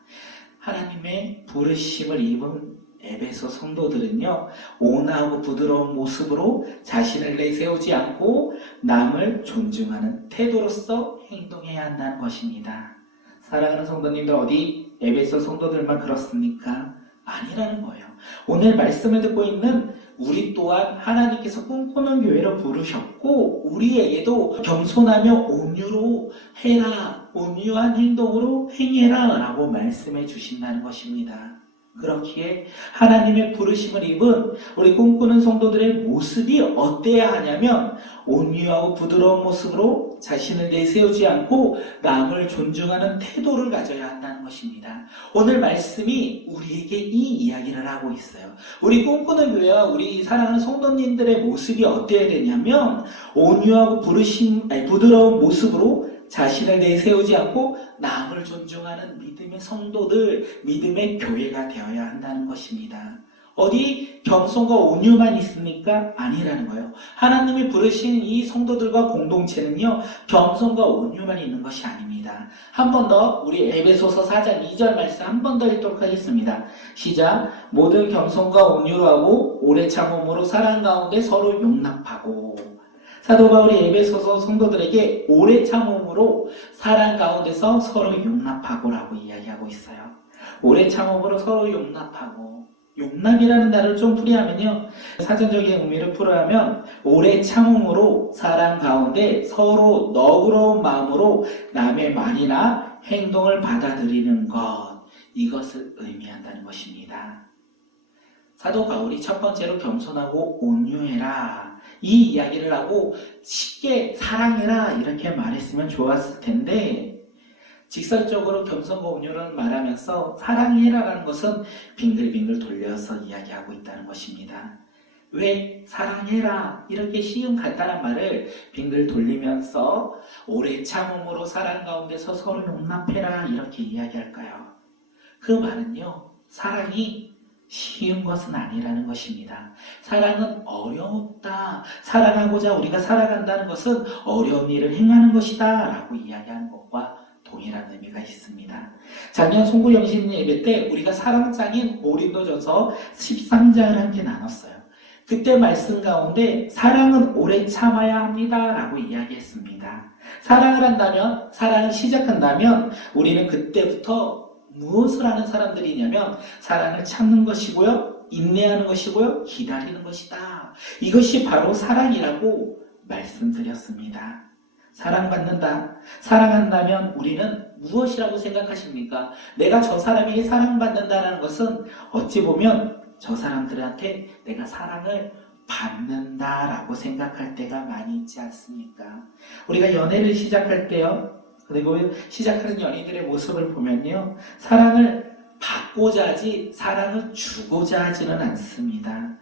하나님의 부르심을 입은 에베소 성도들은요, 온화하고 부드러운 모습으로 자신을 내세우지 않고 남을 존중하는 태도로서 행동해야 한다는 것입니다. 사랑하는 성도님들, 어디 에베소 성도들만 그렇습니까? 아니라는 거예요. 오늘 말씀을 듣고 있는 우리 또한 하나님께서 꿈꾸는 교회로 부르셨고 우리에게도 겸손하며 온유로 해라, 온유한 행동으로 행해라 라고 말씀해 주신다는 것입니다. 그렇기에 하나님의 부르심을 입은 우리 꿈꾸는 성도들의 모습이 어때야 하냐면 온유하고 부드러운 모습으로 자신을 내세우지 않고 남을 존중하는 태도를 가져야 한다는 것입니다. 오늘 말씀이 우리에게 이 이야기를 하고 있어요. 우리 꿈꾸는 교회와 우리 사랑하는 성도님들의 모습이 어때야 되냐면 온유하고 부드러운 모습으로 자신을 내세우지 않고 남을 존중하는 믿음의 성도들, 믿음의 교회가 되어야 한다는 것입니다. 어디 겸손과 온유만 있습니까? 아니라는 거예요. 하나님이 부르신 이 성도들과 공동체는요, 겸손과 온유만 있는 것이 아닙니다. 한 번 더 우리 에베소서 4장 2절 말씀 한 번 더 읽도록 하겠습니다. 시작. 모든 겸손과 온유로 하고 오래 참음으로 사랑 가운데 서로 용납하고. 사도 바울이 에베소서 성도들에게 오래 참음으로 사랑 가운데서 서로 용납하고라고 이야기하고 있어요. 오래 참음으로 서로 용납하고, 용납이라는 단어를 좀 풀이하면요, 사전적인 의미를 풀어하면 오래 참음으로 사랑 가운데 서로 너그러운 마음으로 남의 말이나 행동을 받아들이는 것, 이것을 의미한다는 것입니다. 사도 바울이 첫 번째로 겸손하고 온유해라, 이 이야기를 하고 쉽게 사랑해라 이렇게 말했으면 좋았을 텐데, 직설적으로 겸손과 온유를 말하면서 사랑해라라는 것은 빙글빙글 돌려서 이야기하고 있다는 것입니다. 왜 사랑해라 이렇게 쉬운 간단한 말을 빙글 돌리면서 오래 참음으로 사랑 가운데서 서로 용납해라 이렇게 이야기할까요? 그 말은요, 사랑이 쉬운 것은 아니라는 것입니다. 사랑은 어렵다. 사랑하고자 우리가 살아간다는 것은 어려운 일을 행하는 것이다 라고 이야기하는 것과 동일한 의미가 있습니다. 작년 송구영신 예배 때 우리가 사랑장인 고린도전서 13장을 함께 나눴어요. 그때 말씀 가운데 사랑은 오래 참아야 합니다 라고 이야기했습니다. 사랑을 한다면, 사랑을 시작한다면 우리는 그때부터 무엇을 하는 사람들이냐면 사랑을 참는 것이고요, 인내하는 것이고요, 기다리는 것이다. 이것이 바로 사랑이라고 말씀드렸습니다. 사랑받는다, 사랑한다면 우리는 무엇이라고 생각하십니까? 내가 저 사람에게 사랑받는다는 것은 어찌 보면 저 사람들한테 내가 사랑을 받는다라고 생각할 때가 많이 있지 않습니까? 우리가 연애를 시작할 때요, 그리고 시작하는 연인들의 모습을 보면요, 사랑을 받고자 하지 사랑을 주고자 하지는 않습니다.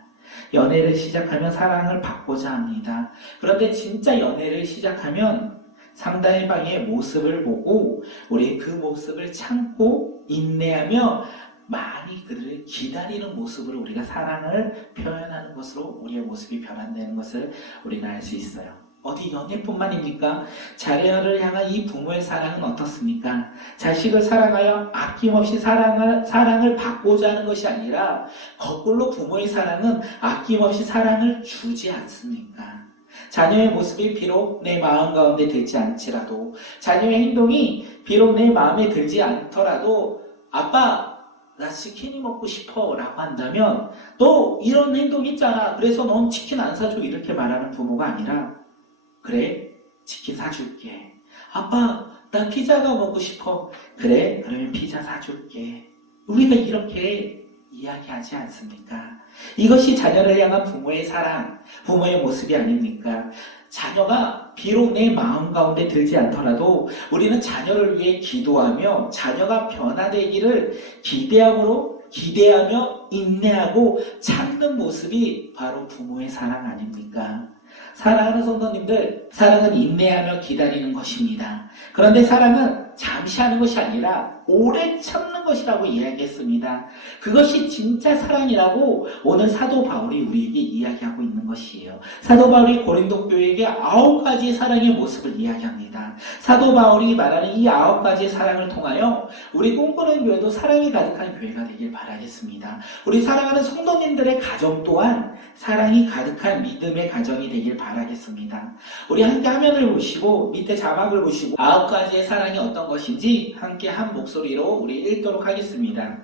연애를 시작하면 사랑을 받고자 합니다. 그런데 진짜 연애를 시작하면 상대방의 모습을 보고 우리 그 모습을 참고 인내하며 많이 그들을 기다리는 모습으로 우리가 사랑을 표현하는 것으로 우리의 모습이 변화되는 것을 우리가 알 수 있어요. 어디 연애뿐만입니까? 자녀를 향한 이 부모의 사랑은 어떻습니까? 자식을 사랑하여 아낌없이 사랑을 받고자 하는 것이 아니라 거꾸로 부모의 사랑은 아낌없이 사랑을 주지 않습니까? 자녀의 모습이 비록 내 마음 가운데 들지 않지라도, 자녀의 행동이 비록 내 마음에 들지 않더라도, 아빠 나 치킨이 먹고 싶어 라고 한다면 너 이런 행동 있잖아, 그래서 넌 치킨 안 사줘 이렇게 말하는 부모가 아니라, 그래, 치킨 사줄게. 아빠, 나 피자가 먹고 싶어. 그래, 그러면 피자 사줄게. 우리가 이렇게 이야기하지 않습니까? 이것이 자녀를 향한 부모의 사랑, 부모의 모습이 아닙니까? 자녀가 비록 내 마음 가운데 들지 않더라도 우리는 자녀를 위해 기도하며 자녀가 변화되기를 기대하며 인내하고 참는 모습이 바로 부모의 사랑 아닙니까? 사랑하는 성도님들, 사랑은 인내하며 기다리는 것입니다. 그런데 사랑은 잠시 하는 것이 아니라 오래 참는 것이라고 이야기했습니다. 그것이 진짜 사랑이라고 오늘 사도 바울이 우리에게 이야기하고 있는 것이에요. 사도 바울이 고린도 교회에게 9가지의 사랑의 모습을 이야기합니다. 사도 바울이 말하는 이 9가지의 사랑을 통하여 우리 꿈꾸는 교회도 사랑이 가득한 교회가 되길 바라겠습니다. 우리 사랑하는 성도님들의 가정 또한 사랑이 가득한 믿음의 가정이 되길 바라겠습니다. 우리 함께 화면을 보시고 밑에 자막을 보시고 9가지의 사랑이 어떤 것인지 함께 한 목소리로 우리 읽도록 하겠습니다.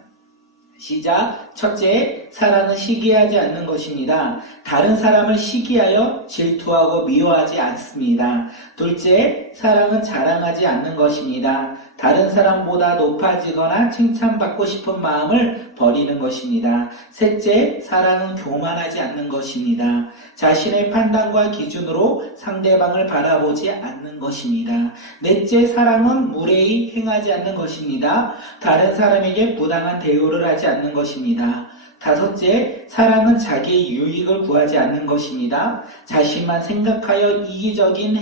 시작. 첫째, 사랑은 시기하지 않는 것입니다. 다른 사람을 시기하여 질투하고 미워하지 않습니다. 둘째, 사랑은 자랑하지 않는 것입니다. 다른 사람보다 높아지거나 칭찬받고 싶은 마음을 버리는 것입니다. 셋째, 사랑은 교만하지 않는 것입니다. 자신의 판단과 기준으로 상대방을 바라보지 않는 것입니다. 넷째, 사랑은 무례히 행하지 않는 것입니다. 다른 사람에게 부당한 대우를 하지 않는 것입니다. 다섯째, 사랑은 자기의 유익을 구하지 않는 것입니다. 자신만 생각하여 이기적인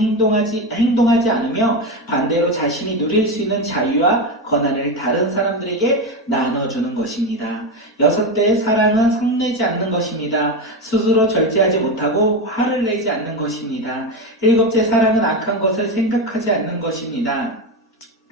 행동하지 않으며 반대로 자신이 누릴 수 있는 자유와 권한을 다른 사람들에게 나눠주는 것입니다. 여섯째, 사랑은 성내지 않는 것입니다. 스스로 절제하지 못하고 화를 내지 않는 것입니다. 일곱째, 사랑은 악한 것을 생각하지 않는 것입니다.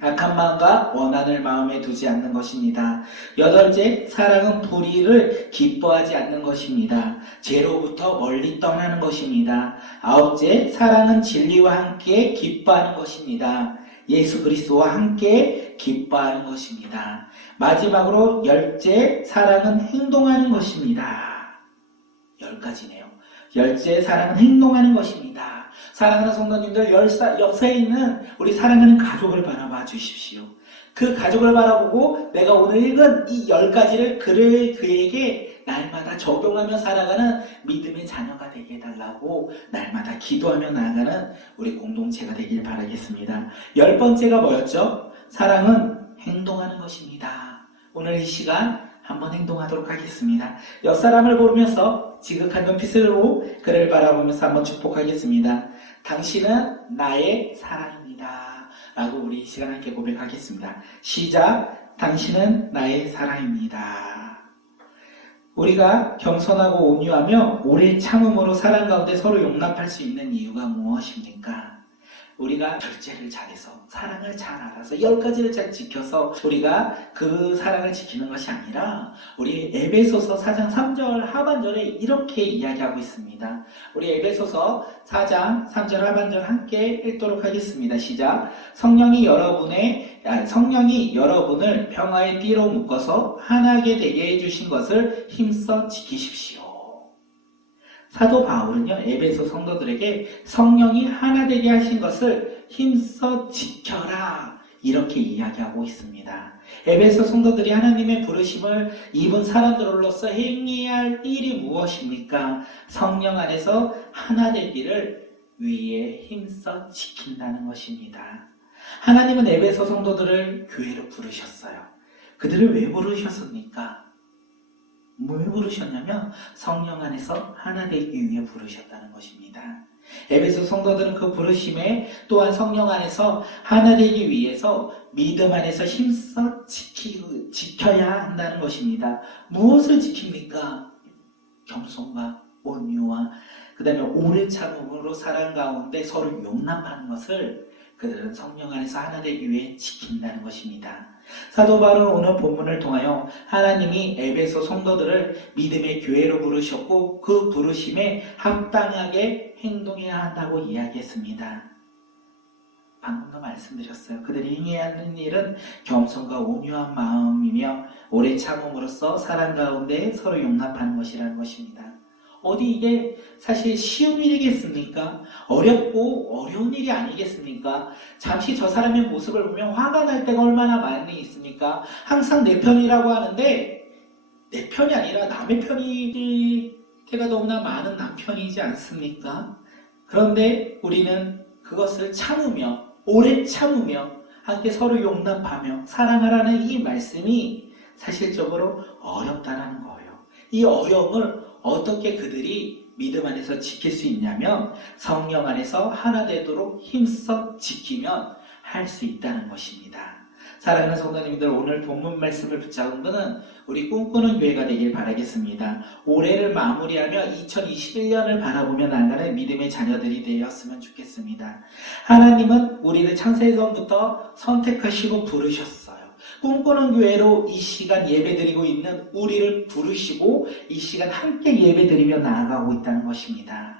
악한 마음과 원한을 마음에 두지 않는 것입니다. 여덟째, 사랑은 불의를 기뻐하지 않는 것입니다. 죄로부터 멀리 떠나는 것입니다. 아홉째, 사랑은 진리와 함께 기뻐하는 것입니다. 예수 그리스도와 함께 기뻐하는 것입니다. 마지막으로 열째, 사랑은 행동하는 것입니다. 10가지네요. 열째, 사랑은 행동하는 것입니다. 사랑하는 성도님들, 옆에 있는 우리 사랑하는 가족을 바라봐 주십시오. 그 가족을 바라보고 내가 오늘 읽은 이 10가지를 그에게 날마다 적용하며 살아가는 믿음의 자녀가 되게 해달라고 날마다 기도하며 나아가는 우리 공동체가 되길 바라겠습니다. 10번째가 뭐였죠? 사랑은 행동하는 것입니다. 오늘 이 시간 한번 행동하도록 하겠습니다. 옆 사람을 보면서 지극한 눈빛으로 그를 바라보면서 한번 축복하겠습니다. 당신은 나의 사랑입니다. 라고 우리 이 시간 함께 고백하겠습니다. 시작. 당신은 나의 사랑입니다. 우리가 겸손하고 온유하며 오래 참음으로 사랑 가운데 서로 용납할 수 있는 이유가 무엇입니까? 우리가 절제를 잘해서 사랑을 잘 알아서 10가지를 잘 지켜서 우리가 그 사랑을 지키는 것이 아니라 우리 에베소서 4장 3절 하반절에 이렇게 이야기하고 있습니다. 우리 에베소서 4장 3절 하반절 함께 읽도록 하겠습니다. 시작. 성령이 여러분을 평화의 띠로 묶어서 하나게 되게 해주신 것을 힘써 지키십시오. 사도 바울은요, 에베소 성도들에게 성령이 하나 되게 하신 것을 힘써 지켜라, 이렇게 이야기하고 있습니다. 에베소 성도들이 하나님의 부르심을 입은 사람들로서 행해야 할 일이 무엇입니까? 성령 안에서 하나 되기를 위해 힘써 지킨다는 것입니다. 하나님은 에베소 성도들을 교회로 부르셨어요. 그들을 왜 부르셨습니까? 왜 부르셨냐면 성령 안에서 하나 되기 위해 부르셨다는 것입니다. 에베소 성도들은 그 부르심에 또한 성령 안에서 하나 되기 위해서 믿음 안에서 힘써 지켜야 한다는 것입니다. 무엇을 지킵니까? 겸손과 온유와 그 다음에 오래 참음으로 사랑 가운데 서로 용납하는 것을 그들은 성령 안에서 하나 되기 위해 지킨다는 것입니다. 사도 바울은 오늘 본문을 통하여 하나님이 에베소 성도들을 믿음의 교회로 부르셨고 그 부르심에 합당하게 행동해야 한다고 이야기했습니다. 방금도 말씀드렸어요. 그들이 행해야 하는 일은 겸손과 온유한 마음이며 오래 참음으로써 사랑 가운데 서로 용납하는 것이라는 것입니다. 어디 이게 사실 쉬운 일이겠습니까? 어렵고 어려운 일이 아니겠습니까? 잠시 저 사람의 모습을 보면 화가 날 때가 얼마나 많이 있습니까? 항상 내 편이라고 하는데 내 편이 아니라 남의 편일 때가 너무나 많은 남편이지 않습니까? 그런데 우리는 그것을 참으며 오래 참으며 함께 서로 용납하며 사랑하라는 이 말씀이 사실적으로 어렵다는 거예요. 이 어려움을 어떻게 그들이 믿음 안에서 지킬 수 있냐면 성령 안에서 하나 되도록 힘써 지키면 할 수 있다는 것입니다. 사랑하는 성도님들, 오늘 본문 말씀을 붙잡은 분은 우리 꿈꾸는 교회가 되길 바라겠습니다. 올해를 마무리하며 2021년을 바라보며 나아가는 믿음의 자녀들이 되었으면 좋겠습니다. 하나님은 우리를 창세전부터 선택하시고 부르셨어요. 꿈꾸는 교회로 이 시간 예배드리고 있는 우리를 부르시고 이 시간 함께 예배드리며 나아가고 있다는 것입니다.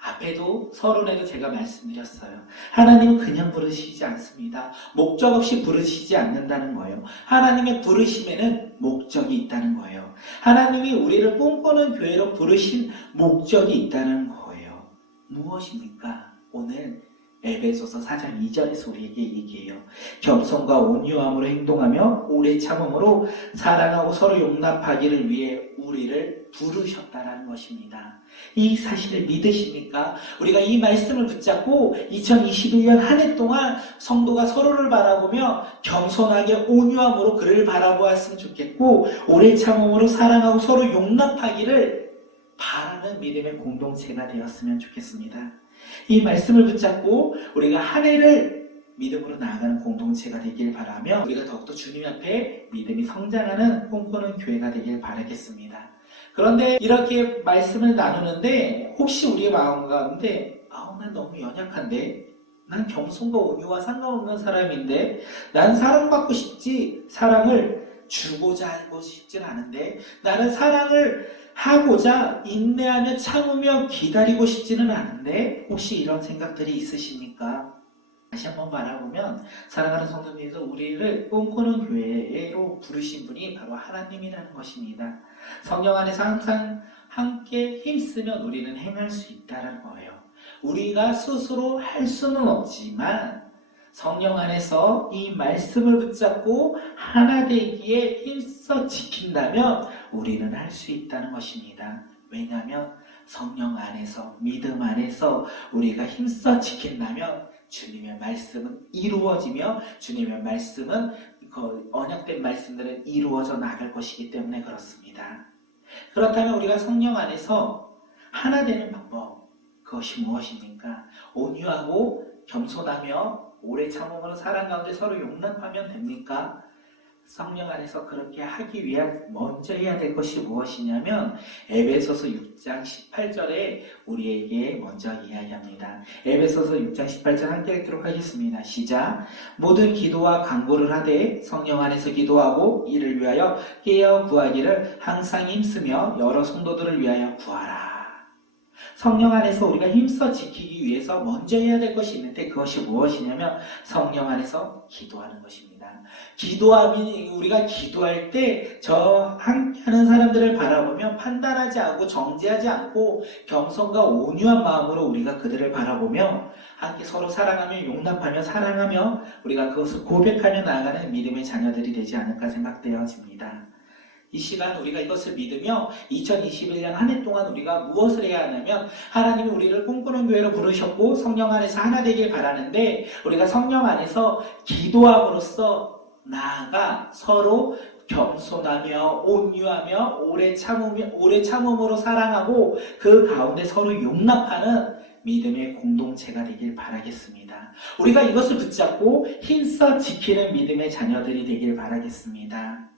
앞에도 서론에도 제가 말씀드렸어요. 하나님은 그냥 부르시지 않습니다. 목적 없이 부르시지 않는다는 거예요. 하나님의 부르심에는 목적이 있다는 거예요. 하나님이 우리를 꿈꾸는 교회로 부르신 목적이 있다는 거예요. 무엇입니까? 오늘 에베소서 4장 2절에서 우리에게 얘기해요. 겸손과 온유함으로 행동하며 오래 참음으로 사랑하고 서로 용납하기를 위해 우리를 부르셨다라는 것입니다. 이 사실을 믿으십니까? 우리가 이 말씀을 붙잡고 2021년 한 해 동안 성도가 서로를 바라보며 겸손하게 온유함으로 그를 바라보았으면 좋겠고 오래 참음으로 사랑하고 서로 용납하기를 바라는 믿음의 공동체가 되었으면 좋겠습니다. 이 말씀을 붙잡고 우리가 한 해를 믿음으로 나아가는 공동체가 되길 바라며 우리가 더욱더 주님 앞에 믿음이 성장하는 꿈꾸는 교회가 되길 바라겠습니다. 그런데 이렇게 말씀을 나누는데 혹시 우리의 마음 가운데 난 너무 연약한데 난 겸손과 온유와 상관없는 사람인데 난 사랑받고 싶지 사랑을 주고자 하고 싶진 않은데 나는 사랑을 하고자 인내하며 참으며 기다리고 싶지는 않은데 혹시 이런 생각들이 있으십니까? 다시 한번 말해보면 사랑하는 성도님께서 우리를 꿈꾸는 교회로 부르신 분이 바로 하나님이라는 것입니다. 성령 안에서 항상 함께 힘쓰면 우리는 행할 수 있다는 거예요. 우리가 스스로 할 수는 없지만 성령 안에서 이 말씀을 붙잡고 하나 되기에 힘써 지킨다면 우리는 할 수 있다는 것입니다. 왜냐하면 성령 안에서 믿음 안에서 우리가 힘써 지킨다면 주님의 말씀은 이루어지며 주님의 말씀은 그 언약된 말씀들은 이루어져 나갈 것이기 때문에 그렇습니다. 그렇다면 우리가 성령 안에서 하나 되는 방법 그것이 무엇입니까? 온유하고 겸손하며 오래 참음으로 사랑 가운데 서로 용납하면 됩니까? 성령 안에서 그렇게 하기 위한 먼저 해야 될 것이 무엇이냐면 에베소서 6장 18절에 우리에게 먼저 이야기합니다. 에베소서 6장 18절 함께 읽도록 하겠습니다. 시작. 모든 기도와 간구를 하되 성령 안에서 기도하고 이를 위하여 깨어 구하기를 항상 힘쓰며 여러 성도들을 위하여 구하라. 성령 안에서 우리가 힘써 지키기 위해서 먼저 해야 될 것이 있는데 그것이 무엇이냐면 성령 안에서 기도하는 것입니다. 기도하면 우리가 기도할 때 저 함께하는 사람들을 바라보며 판단하지 않고 정죄하지 않고 겸손과 온유한 마음으로 우리가 그들을 바라보며 함께 서로 사랑하며 용납하며 사랑하며 우리가 그것을 고백하며 나아가는 믿음의 자녀들이 되지 않을까 생각되어집니다. 이 시간 우리가 이것을 믿으며 2021년 한 해 동안 우리가 무엇을 해야 하냐면 하나님이 우리를 꿈꾸는 교회로 부르셨고 성령 안에서 하나 되길 바라는데 우리가 성령 안에서 기도함으로써 나아가 서로 겸손하며 온유하며 오래 참음으로 사랑하고 그 가운데 서로 용납하는 믿음의 공동체가 되길 바라겠습니다. 우리가 이것을 붙잡고 힘써 지키는 믿음의 자녀들이 되길 바라겠습니다.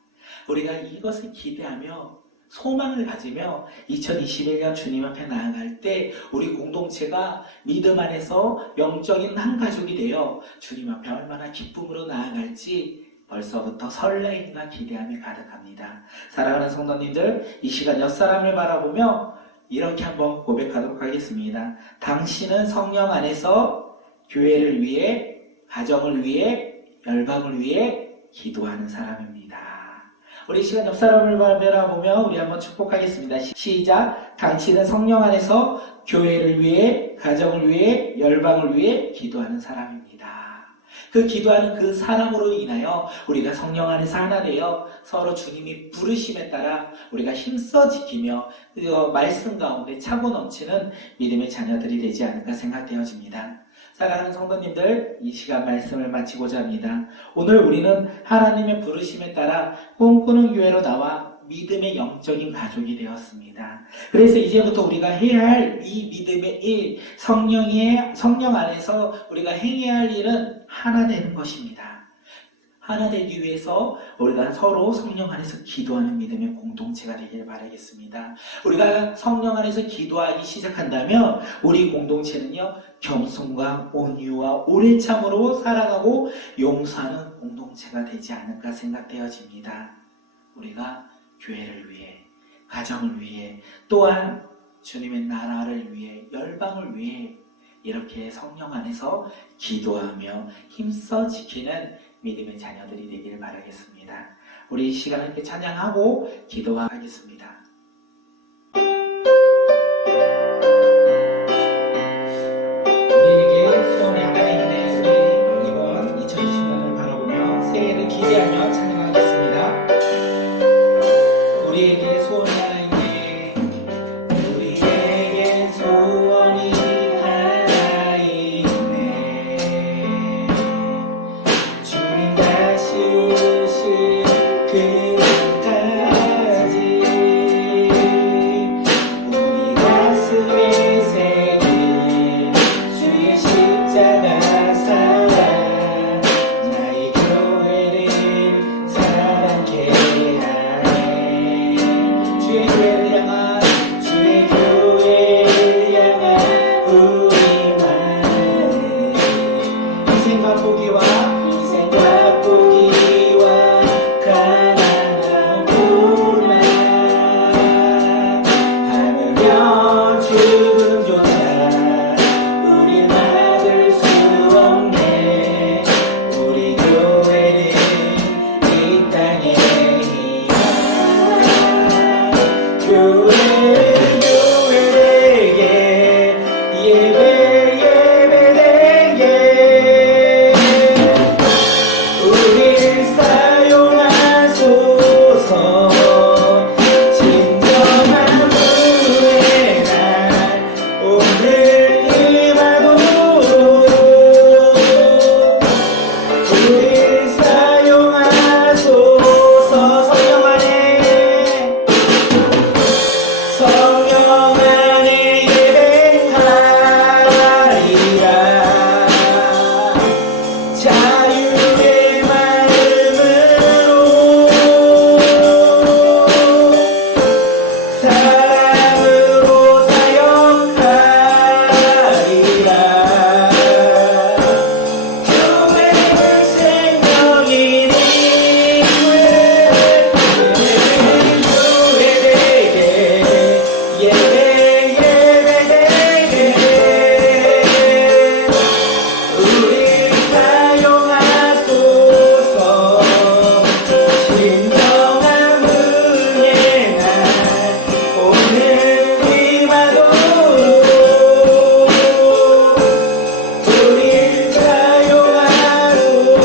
우리가 이것을 기대하며 소망을 가지며 2021년 주님 앞에 나아갈 때 우리 공동체가 믿음 안에서 영적인 한 가족이 되어 주님 앞에 얼마나 기쁨으로 나아갈지 벌써부터 설레임과 기대함이 가득합니다. 사랑하는 성도님들, 이 시간 옆사람을 바라보며 이렇게 한번 고백하도록 하겠습니다. 당신은 성령 안에서 교회를 위해, 가정을 위해, 열방을 위해 기도하는 사람입니다. 우리 시간 옆 사람을 바라보며 우리 한번 축복하겠습니다. 시작. 당신은 성령 안에서 교회를 위해, 가정을 위해, 열방을 위해 기도하는 사람입니다. 그 기도하는 그 사람으로 인하여 우리가 성령 안에서 하나 되어 서로 주님이 부르심에 따라 우리가 힘써 지키며 말씀 가운데 차고 넘치는 믿음의 자녀들이 되지 않을까 생각되어집니다. 사랑하는 성도님들, 이 시간 말씀을 마치고자 합니다. 오늘 우리는 하나님의 부르심에 따라 꿈꾸는 교회로 나와 믿음의 영적인 가족이 되었습니다. 그래서 이제부터 우리가 해야 할 이 믿음의 일, 성령 안에서 우리가 행해야 할 일은 하나 되는 것입니다. 하나 되기 위해서 우리가 서로 성령 안에서 기도하는 믿음의 공동체가 되길 바라겠습니다. 우리가 성령 안에서 기도하기 시작한다면 우리 공동체는요, 겸손과 온유와 오래 참으로 사랑하고 용서하는 공동체가 되지 않을까 생각되어집니다. 우리가 교회를 위해, 가정을 위해, 또한 주님의 나라를 위해, 열방을 위해 이렇게 성령 안에서 기도하며 힘써 지키는 믿음의 자녀들이 되길 바라겠습니다. 우리 이 시간 함께 찬양하고 기도하겠습니다. 우리에게 소원이 하나 있는데 우리 이번 2020년을 바라보며 새해를 기대하며 찬양하겠습니다. 우리에게 소원이 하나 있네. 우리에게 소원이 하나 있네. 주님 다시 오실 그날까지 우리 가슴에 새긴 주의 십자가 사랑 나의 교회를 사랑케 하네. 교회되게 예배되게 우릴 사용하소서. 진정한 후회날 오늘 임하도록 우릴 사용하소서. 성령 안에 예배하리라. 자유의 마음으로 사랑으로 사역하리라. 교회는 생명이니 교회되게 예배되게 우릴 사용하소서. 진정한 은혜날 오늘 임하도록 우릴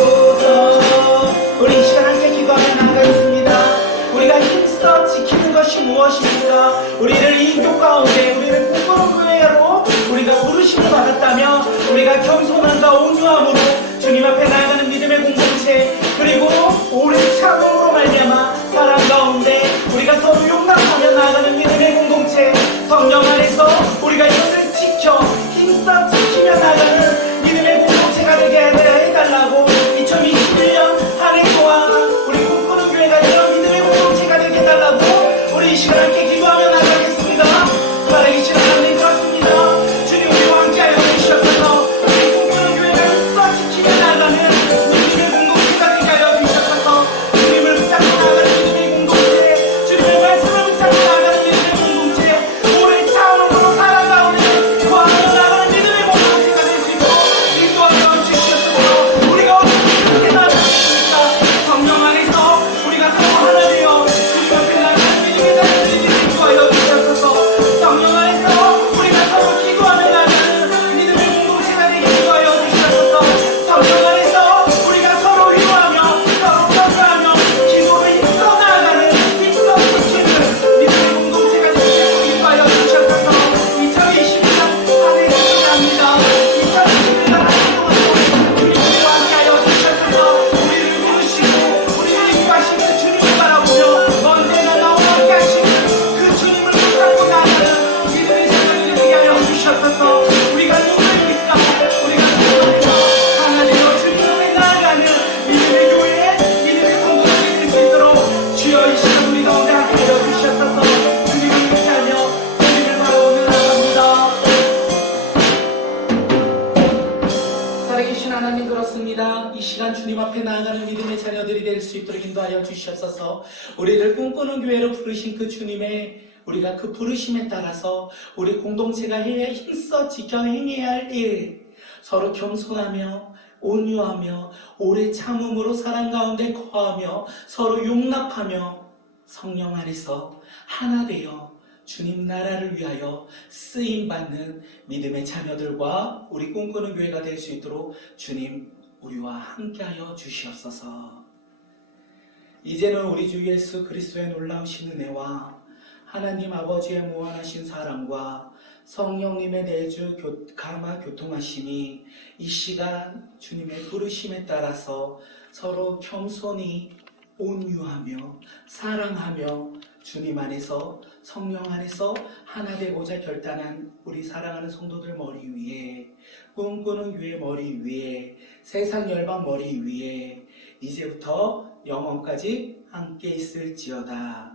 사용하소서. 우리 이 시간 함께 기도하며 나가겠습니다. 우리가 힘써 지키는 것이 무엇입니까? 우리를 인교 가운데 우리를 꿈꾸는 교회로 우리가 부르심을 받았다며 우리가 겸손함과 온유함으로 주님 앞에 나아가는 믿음의 공동체, 그리고 오랜 참음으로 말미암아 사랑 가운데 우리가 서로 용납하며 나아가는 믿음의 공동체, 성령 안에서 우리가 이것을 지켜 힘써 지키며 나아가는 믿음의 공동체가 되게 해달라고 2021년 한 해 동안 우리 꿈꾸는 교회가 이런 믿음의 공동체가 되게 해달라고 우리 이 시간 함께 기도하며 나가겠습니다. 살아계신 하나님 그렇습니다. 주님 우리와 함께하여 주셔서 우리 꿈꾸는 교회가 힘써 지키며 나아가는 믿음의 공동체가 되게 하여 주셔서 주님을 붙잡고 나아가는 믿음의 공동체, 주님의 말씀을 붙잡고 나아가는 믿음의 공동체, 오랜 참음으로 살아 가운데 구하며 나아가는 믿음의 공동체가 될 수 있도록 인도하여 주시옵소서. 우리가 어떻게 그렇게 나아가겠습니까? 성령 안에서 우리가 서로 하나 되어 주님 앞에 나아가는 믿음의 자녀들이 되게 인도하여 주시옵소서. 성령 안에서 우리가 서로 기도하며 나아가는 믿음의 공동체가 되게 인도하여 주시옵소서. 성령 안에서 우리가 서로 위로하며 서로 격려하며 기도를 힘써 나아가는 힘써 지키는 믿음의 공동체가 되게 인도하여 주시옵소서. 2020년 한 해 기도합니다. 2021년 한 해 동안 주님과 함께하여 주셔서 우리를 부르시고 우리를 인도하시는 주님을 바라보며 언제나 나와 함께 하시는 그 주님을 붙잡고 나아가는 믿음의 자녀들이 되게 하여 주셔서 우리가 누구입니까? 우리가 누구입니까? 하나 되어 주님 앞에 나아가는 믿음의 교회, 믿음의 공동체 될 수 있도록 주여 이 시간 우리 가운데 함께 하여 주셔서 주님을 의지하며 주님을 바라보며 나아갑니다. 살아계신 하나님 그렇습니다. 이 시간 주님 앞에 나아가는 믿음의 자녀들이 될 수 있도록 인도하여 주시옵소서. 우리를 꿈꾸는 교회로 부르신 그 주님의 우리가 그 부르심에 따라서 우리 공동체가 해야 힘써 지켜 행해야 할 일, 서로 겸손하며 온유하며 오래 참음으로 사랑 가운데 거하며 서로 용납하며 성령 안에서 하나 되어 주님 나라를 위하여 쓰임받는 믿음의 자녀들과 우리 꿈꾸는 교회가 될 수 있도록 주님 우리와 함께하여 주시옵소서. 이제는 우리 주 예수 그리스도의 놀라우신 은혜와 하나님 아버지의 무한하신 사랑과 성령님의 내주 감화 교통하심이 이 시간 주님의 부르심에 따라서 서로 겸손히 온유하며 사랑하며 주님 안에서 성령 안에서 하나 되고자 결단한 우리 사랑하는 성도들 머리 위에, 꿈꾸는 교회 머리 위에, 세상 열방 머리 위에 이제부터 영원까지 함께 있을지어다.